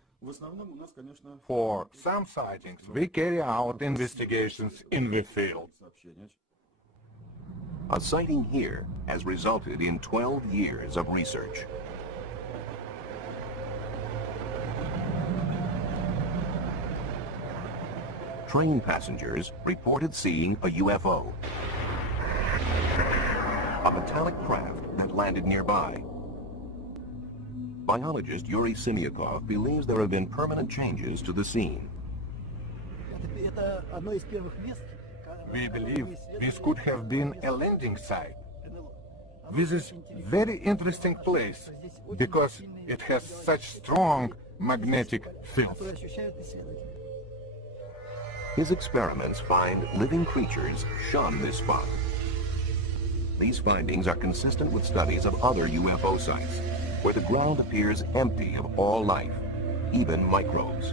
For some sightings, we carry out investigations in the field. A sighting here has resulted in 12 years of research. Train passengers reported seeing a UFO, a metallic craft that landed nearby. Biologist Yuri Simyakov believes there have been permanent changes to the scene. We believe this could have been a landing site. This is a very interesting place because it has such strong magnetic fields. His experiments find living creatures shun this spot. These findings are consistent with studies of other UFO sites, where the ground appears empty of all life, even microbes.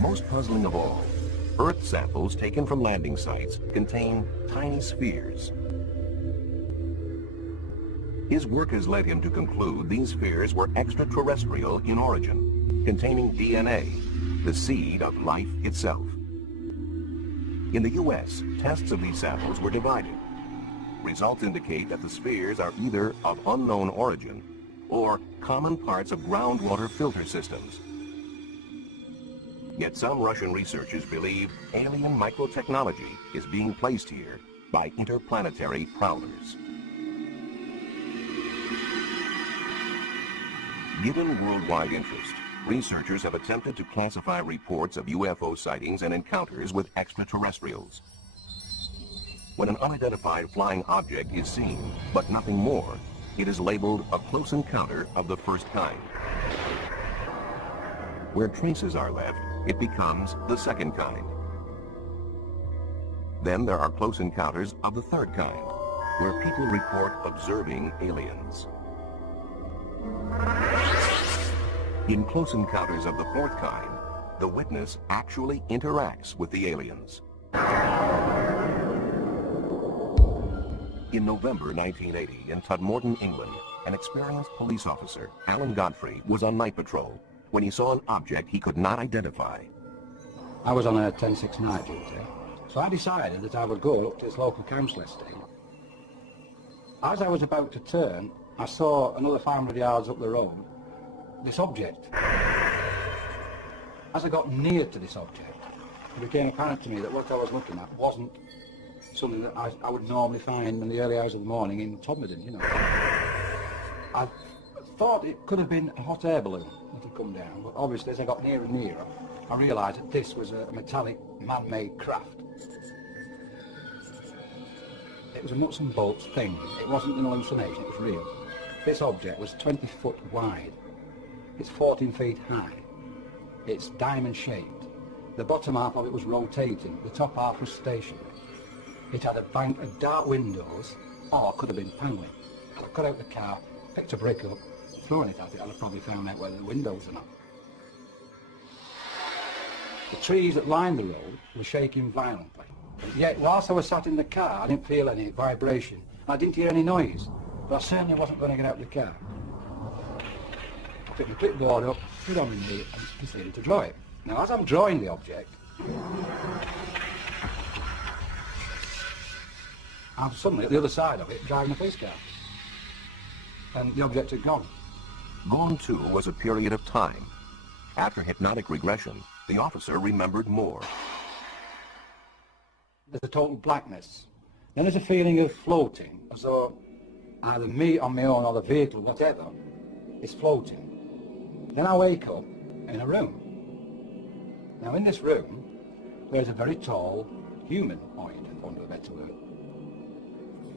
Most puzzling of all, Earth samples taken from landing sites contain tiny spheres. His work has led him to conclude these spheres were extraterrestrial in origin, containing DNA, the seed of life itself. In the U.S., tests of these samples were divided. Results indicate that the spheres are either of unknown origin or common parts of groundwater filter systems. Yet some Russian researchers believe alien microtechnology is being placed here by interplanetary prowlers. Given worldwide interest, researchers have attempted to classify reports of UFO sightings and encounters with extraterrestrials. When an unidentified flying object is seen, but nothing more, it is labeled a close encounter of the first kind. Where traces are left, it becomes the second kind. Then there are close encounters of the third kind, where people report observing aliens. In close encounters of the fourth kind, the witness actually interacts with the aliens. In November 1980, in Tudmorton, England, an experienced police officer, Alan Godfrey, was on night patrol when he saw an object he could not identify. I was on a 10-6 night duty, so I decided that I would go up to this local council estate. As I was about to turn, I saw another 500 yards up the road this object. As I got near to this object, it became apparent to me that what I was looking at wasn't something that I would normally find in the early hours of the morning in Todmorden, you know. I thought it could have been a hot air balloon that had come down, but obviously as I got nearer and nearer, I realised that this was a metallic, man-made craft. It was a nuts and bolts thing. It wasn't an hallucination, it was real. This object was 20 foot wide. It's 14 feet high. It's diamond-shaped. The bottom half of it was rotating. The top half was stationary. It had a bank of dark windows, or it could have been paneling. I got out the car, picked a brick up, thrown it at it, I'd have probably found out whether the windows or not. The trees that lined the road were shaking violently. Yet, whilst I was sat in the car, I didn't feel any vibration. I didn't hear any noise, but I certainly wasn't going to get out of the car. I picked the clipboard up, put it on my knee, and proceeded to draw it. Now, as I'm drawing the object, I'm suddenly at the other side of it, driving a police car. And the object had gone. Gone too was a period of time. After hypnotic regression, the officer remembered more. There's a total blackness. Then there's a feeling of floating, as though either me on my own or the vehicle, whatever, is floating. Then I wake up in a room. Now in this room, there's a very tall humanoid, for want of a better word.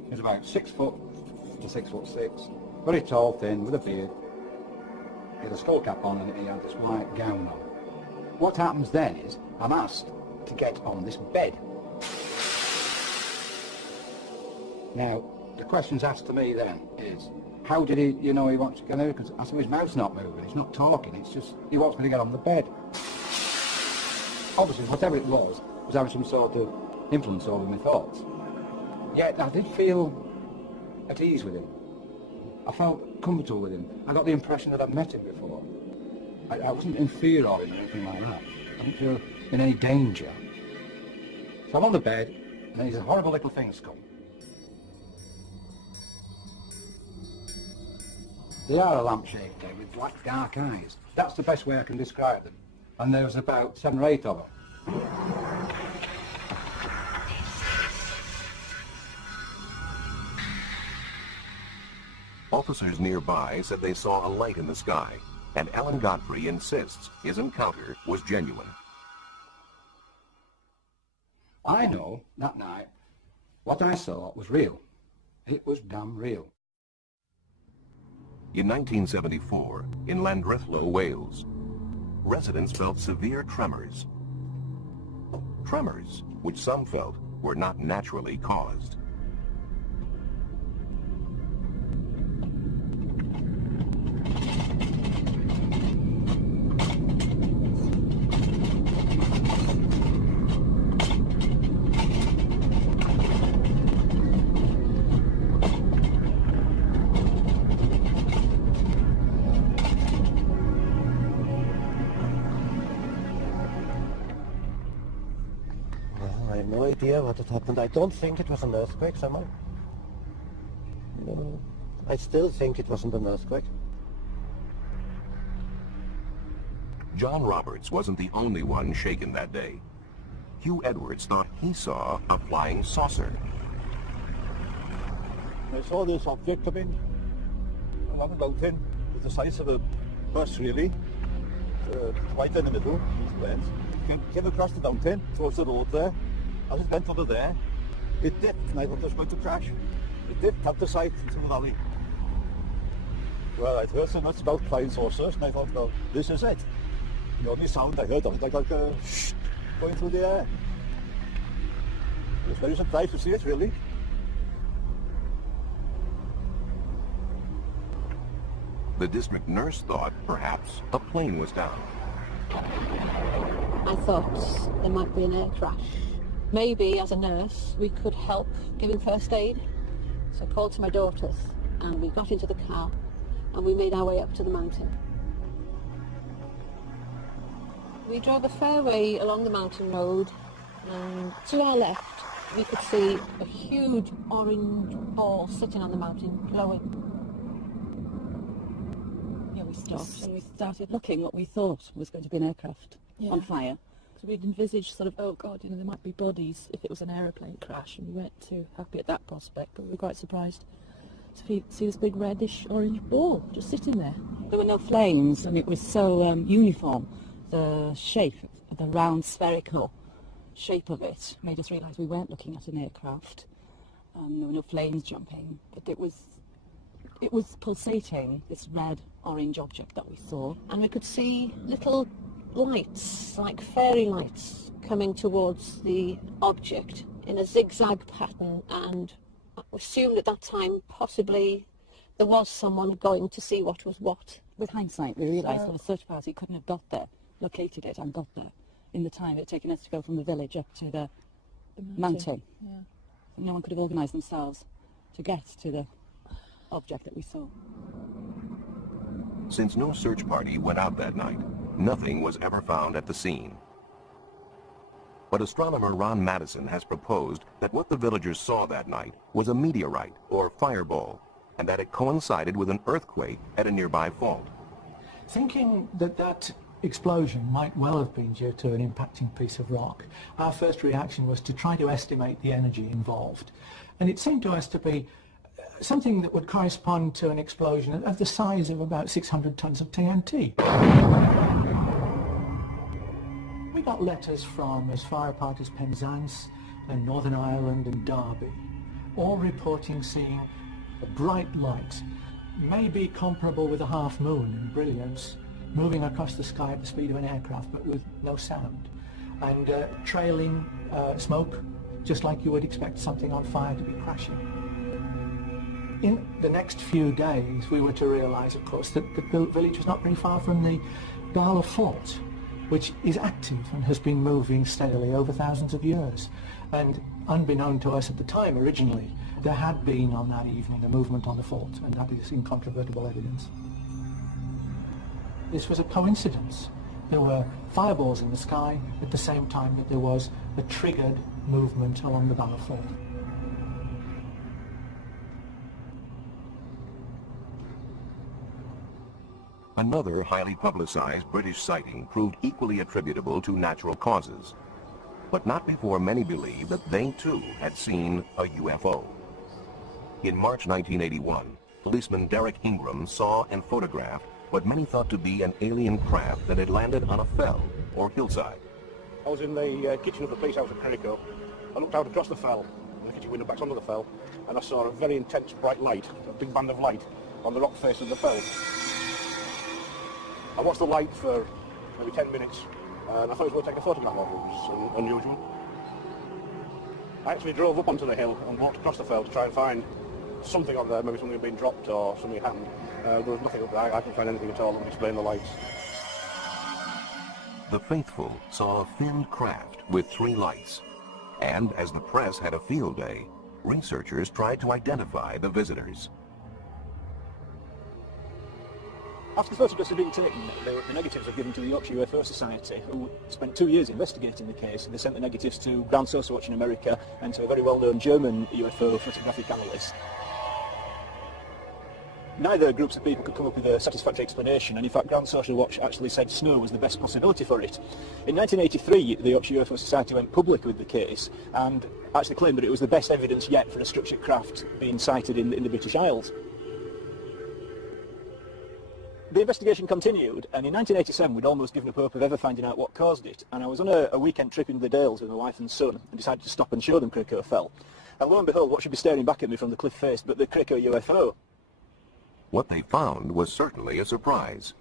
He's about 6 foot to 6'6", very tall, thin, with a beard. He had a skull cap on and he had this white gown on. What happens then is, I'm asked to get on this bed. Now, the questions asked to me then is, how did he, you know, he wants to get out? Because I said, his mouth's not moving, he's not talking, it's just, he wants me to get on the bed. Obviously, whatever it was having some sort of influence over my thoughts. Yet, I did feel at ease with him. I felt comfortable with him. I got the impression that I'd met him before. I wasn't in fear of him or anything like that. I didn't feel in any danger. So I'm on the bed, and then these horrible little things come. They are a lamp-shaped thing with black, dark eyes. That's the best way I can describe them. And there was about 7 or 8 of them. Officers nearby said they saw a light in the sky, and Alan Godfrey insists his encounter was genuine. I know, that night, what I saw was real. It was damn real. In 1974, in Llandrethlo, Wales, residents felt severe tremors. Tremors, which some felt were not naturally caused. No idea what had happened. I don't think it was an earthquake somehow. No, I still think it wasn't an earthquake. John Roberts wasn't the only one shaken that day. Hugh Edwards thought he saw a flying saucer. I saw this object come in, along the mountain, with the size of a bus really, right in the middle, these planes. Came across the mountain, towards the road there. As it went over there, it dipped, and I thought it was going to crash. It dipped out the side into the valley. Well, I'd heard so much about flying saucers, and I thought, well, this is it. The only sound I heard of it, like a shh going through the air. I was very surprised to see it, really. The district nurse thought perhaps a plane was down. I thought there might be an air crash. Maybe as a nurse we could help giving first aid. So I called to my daughters and we got into the car and we made our way up to the mountain. We drove a fair way along the mountain road and to our left we could see a huge orange ball sitting on the mountain glowing. We stopped and we started looking what we thought was going to be an aircraft on fire. So we'd envisaged sort of, oh God, there might be bodies if it was an aeroplane crash, and we weren't too happy at that prospect, but we were quite surprised to see this big reddish orange ball just sitting there. There were no flames and it was so uniform. The shape, the round spherical shape of it made us realise we weren't looking at an aircraft. There were no flames jumping, but it was pulsating, this red orange object that we saw, and we could see little lights, like fairy lights, coming towards the object in a zigzag pattern, and I assumed at that time possibly there was someone going to see what was what. With hindsight we realised that a search party couldn't have got there, located it and got there in the time it had taken us to go from the village up to the mountain. Yeah. No one could have organised themselves to get to the object that we saw. Since no search party went out that night, nothing was ever found at the scene. But astronomer Ron Madison has proposed that what the villagers saw that night was a meteorite or fireball, and that it coincided with an earthquake at a nearby fault. Thinking that that explosion might well have been due to an impacting piece of rock, our first reaction was to try to estimate the energy involved. And it seemed to us to be something that would correspond to an explosion of the size of about 600 tons of TNT. We got letters from as far apart as Penzance and Northern Ireland and Derby, all reporting seeing a bright light, maybe comparable with a half moon in brilliance, moving across the sky at the speed of an aircraft but with no sound, and trailing smoke, just like you would expect something on fire to be crashing. In the next few days we were to realise, of course, that the village was not very far from the Gala Fort, which is active and has been moving steadily over thousands of years. And unbeknown to us at the time originally, there had been on that evening a movement on the fort, and that is incontrovertible evidence. This was a coincidence. There were fireballs in the sky at the same time that there was a triggered movement along the Gala Fort. Another highly publicized British sighting proved equally attributable to natural causes, but not before many believed that they too had seen a UFO. In March 1981, policeman Derek Ingram saw and photographed what many thought to be an alien craft that had landed on a fell or hillside. I was in the kitchen of the police house at Cusco. I looked out across the fell, and the kitchen window backs onto the fell, and I saw a very intense bright light, a big band of light, on the rock face of the fell. I watched the light for maybe 10 minutes, and I thought I was going to take a photograph of it. It was unusual. I actually drove up onto the hill and walked across the fell to try and find something on there, maybe something had been dropped or something had happened. There was nothing up there. I couldn't find anything at all that would explain the lights. The faithful saw a finned craft with 3 lights, and as the press had a field day, researchers tried to identify the visitors. After the photographs had been taken, the negatives were given to the Yorkshire UFO Society, who spent 2 years investigating the case. They sent the negatives to Ground Source Watch in America and to a very well-known German UFO photographic analyst. Neither groups of people could come up with a satisfactory explanation, and in fact Ground Social Watch actually said snow was the best possibility for it. In 1983, the Yorkshire UFO Society went public with the case and actually claimed that it was the best evidence yet for a structured craft being sighted in the British Isles. the investigation continued, and in 1987 we'd almost given up hope of ever finding out what caused it, and I was on a weekend trip into the Dales with my wife and son and decided to stop and show them Cusco fell. And lo and behold, what should be staring back at me from the cliff face but the Cusco UFO. What they found was certainly a surprise.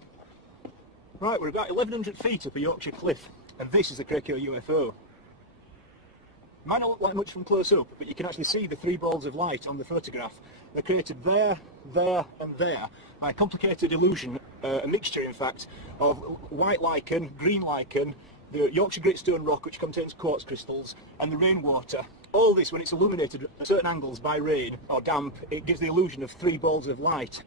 Right, we're about 1,100 feet up a Yorkshire cliff, and this is the Cusco UFO. It might not look like much from close up, but you can actually see the three balls of light on the photograph. They're created there, there and there by a complicated illusion, a mixture in fact, of white lichen, green lichen, the Yorkshire gritstone rock which contains quartz crystals, and the rainwater. All this, when it's illuminated at certain angles by rain or damp, it gives the illusion of three balls of light.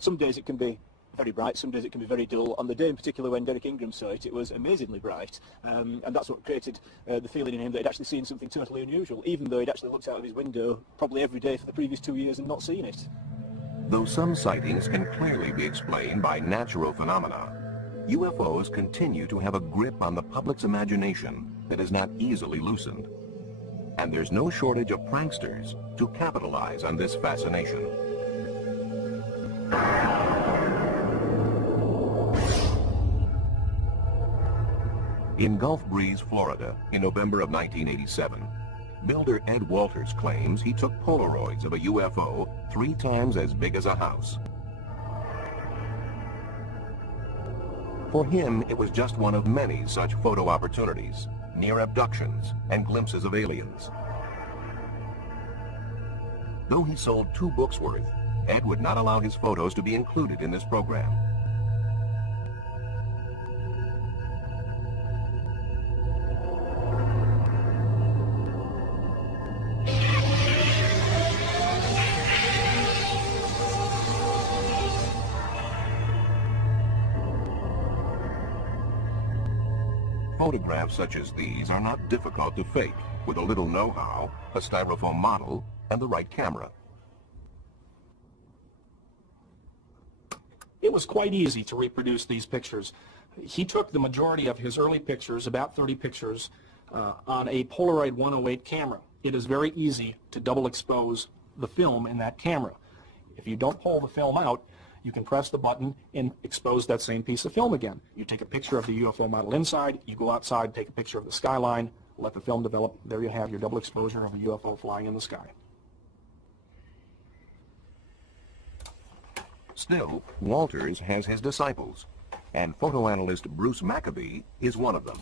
Some days it can be very bright, some days it can be very dull. On the day in particular when Derek Ingram saw it, it was amazingly bright, and that's what created the feeling in him that he'd actually seen something totally unusual, even though he'd actually looked out of his window probably every day for the previous 2 years and not seen it. Though some sightings can clearly be explained by natural phenomena, UFOs continue to have a grip on the public's imagination that is not easily loosened. And there's no shortage of pranksters to capitalize on this fascination. In Gulf Breeze, Florida, in November of 1987, builder Ed Walters claims he took Polaroids of a UFO 3 times as big as a house. For him, it was just one of many such photo opportunities, near abductions and glimpses of aliens. Though he sold 2 books worth, Ed would not allow his photos to be included in this program. Photographs such as these are not difficult to fake, with a little know-how, a styrofoam model, and the right camera. It was quite easy to reproduce these pictures. He took the majority of his early pictures, about 30 pictures, on a Polaroid 108 camera. It is very easy to double expose the film in that camera. If you don't pull the film out, you can press the button and expose that same piece of film again. You take a picture of the UFO model inside, you go outside, take a picture of the skyline, let the film develop. There you have your double exposure of a UFO flying in the sky. Still, Walters has his disciples, and photo analyst Bruce Maccabee is one of them.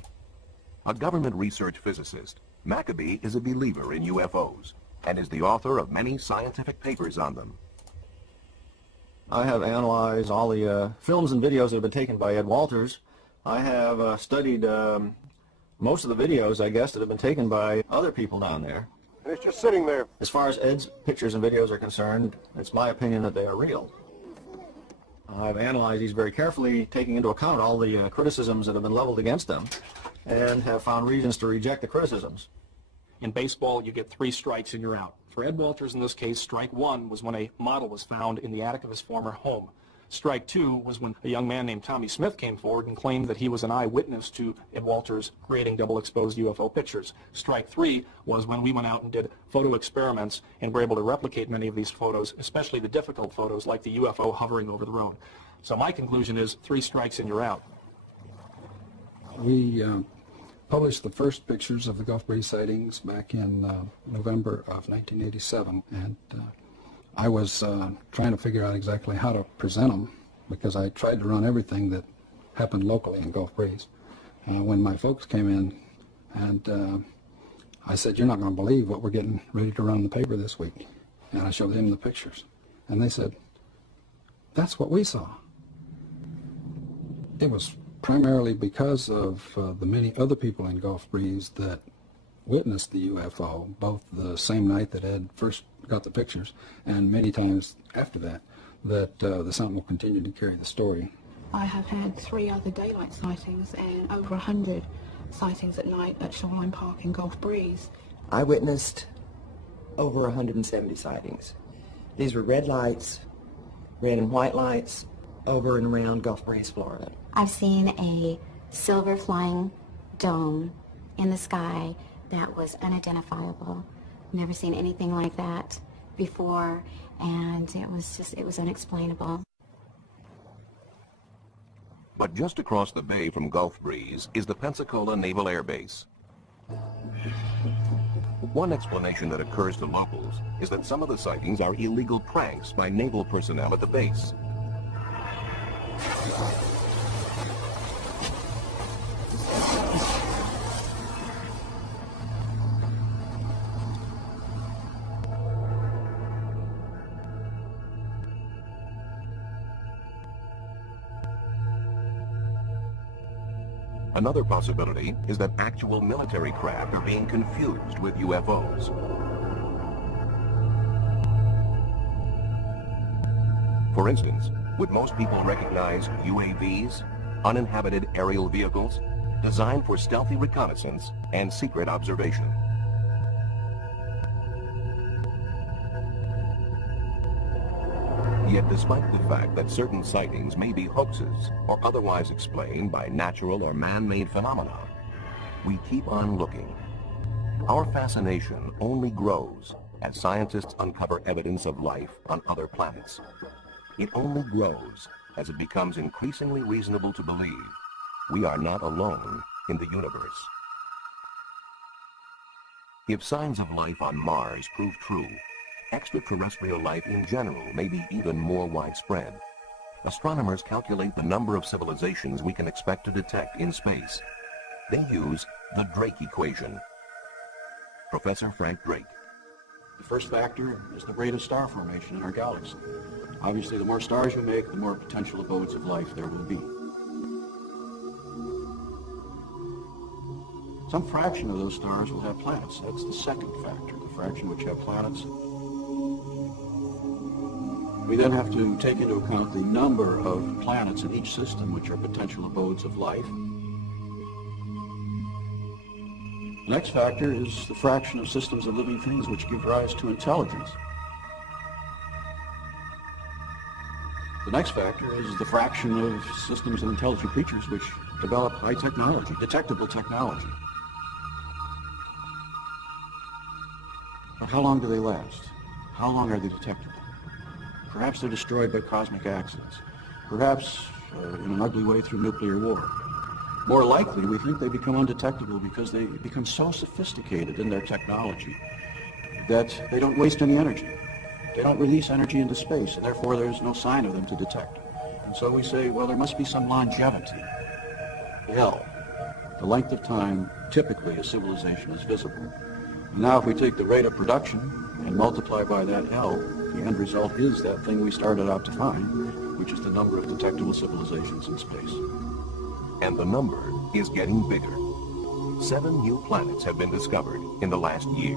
A government research physicist, Maccabee is a believer in UFOs and is the author of many scientific papers on them. I have analyzed all the films and videos that have been taken by Ed Walters. I have studied most of the videos, I guess, that have been taken by other people down there. And it's just sitting there. As far as Ed's pictures and videos are concerned, it's my opinion that they are real. I've analyzed these very carefully, taking into account all the criticisms that have been leveled against them, and have found reasons to reject the criticisms. In baseball, you get 3 strikes and you're out. For Ed Walters, in this case, strike 1 was when a model was found in the attic of his former home. Strike 2 was when a young man named Tommy Smith came forward and claimed that he was an eyewitness to Ed Walters creating double-exposed UFO pictures. Strike 3 was when we went out and did photo experiments and were able to replicate many of these photos, especially the difficult photos like the UFO hovering over the road. So my conclusion is 3 strikes and you're out. We published the first pictures of the Gulf Breeze sightings back in November of 1987, and I was trying to figure out exactly how to present them, because I tried to run everything that happened locally in Gulf Breeze. When my folks came in, and I said, "You're not going to believe what we're getting ready to run in the paper this week," and I showed them the pictures, and they said, "That's what we saw." It was primarily because of the many other people in Gulf Breeze that witnessed the UFO, both the same night that Ed first got the pictures and many times after that, that the Sentinel continued to carry the story. I have had 3 other daylight sightings and over 100 sightings at night at Shoreline Park in Gulf Breeze. I witnessed over 170 sightings. These were red lights, red and white lights, over and around Gulf Breeze, Florida. I've seen a silver flying dome in the sky that was unidentifiable. Never seen anything like that before, and it was unexplainable. But just across the bay from Gulf Breeze is the Pensacola Naval Air Base. One explanation that occurs to locals is that some of the sightings are illegal pranks by naval personnel at the base. Another possibility is that actual military craft are being confused with UFOs. For instance, would most people recognize UAVs, uninhabited aerial vehicles, designed for stealthy reconnaissance and secret observation? Yet despite the fact that certain sightings may be hoaxes or otherwise explained by natural or man-made phenomena, we keep on looking. Our fascination only grows as scientists uncover evidence of life on other planets. It only grows as it becomes increasingly reasonable to believe we are not alone in the universe. If signs of life on Mars prove true, extraterrestrial life in general may be even more widespread. Astronomers calculate the number of civilizations we can expect to detect in space. They use the Drake equation. Professor Frank Drake. The first factor is the rate of star formation in our galaxy. Obviously, the more stars you make, the more potential abodes of life there will be. Some fraction of those stars will have planets. That's the second factor, the fraction which have planets. We then have to take into account the number of planets in each system which are potential abodes of life. The next factor is the fraction of systems of living things which give rise to intelligence. The next factor is the fraction of systems of intelligent creatures which develop high technology, detectable technology. But how long do they last? How long are they detectable? Perhaps they're destroyed by cosmic accidents. Perhaps in an ugly way through nuclear war. More likely, we think they become undetectable because they become so sophisticated in their technology that they don't waste any energy. They don't release energy into space, and therefore there's no sign of them to detect. And so we say, well, there must be some longevity. L, the length of time typically a civilization is visible. Now if we take the rate of production and multiply by that L, the end result is that thing we started out to find, which is the number of detectable civilizations in space. And the number is getting bigger. 7 new planets have been discovered in the last year.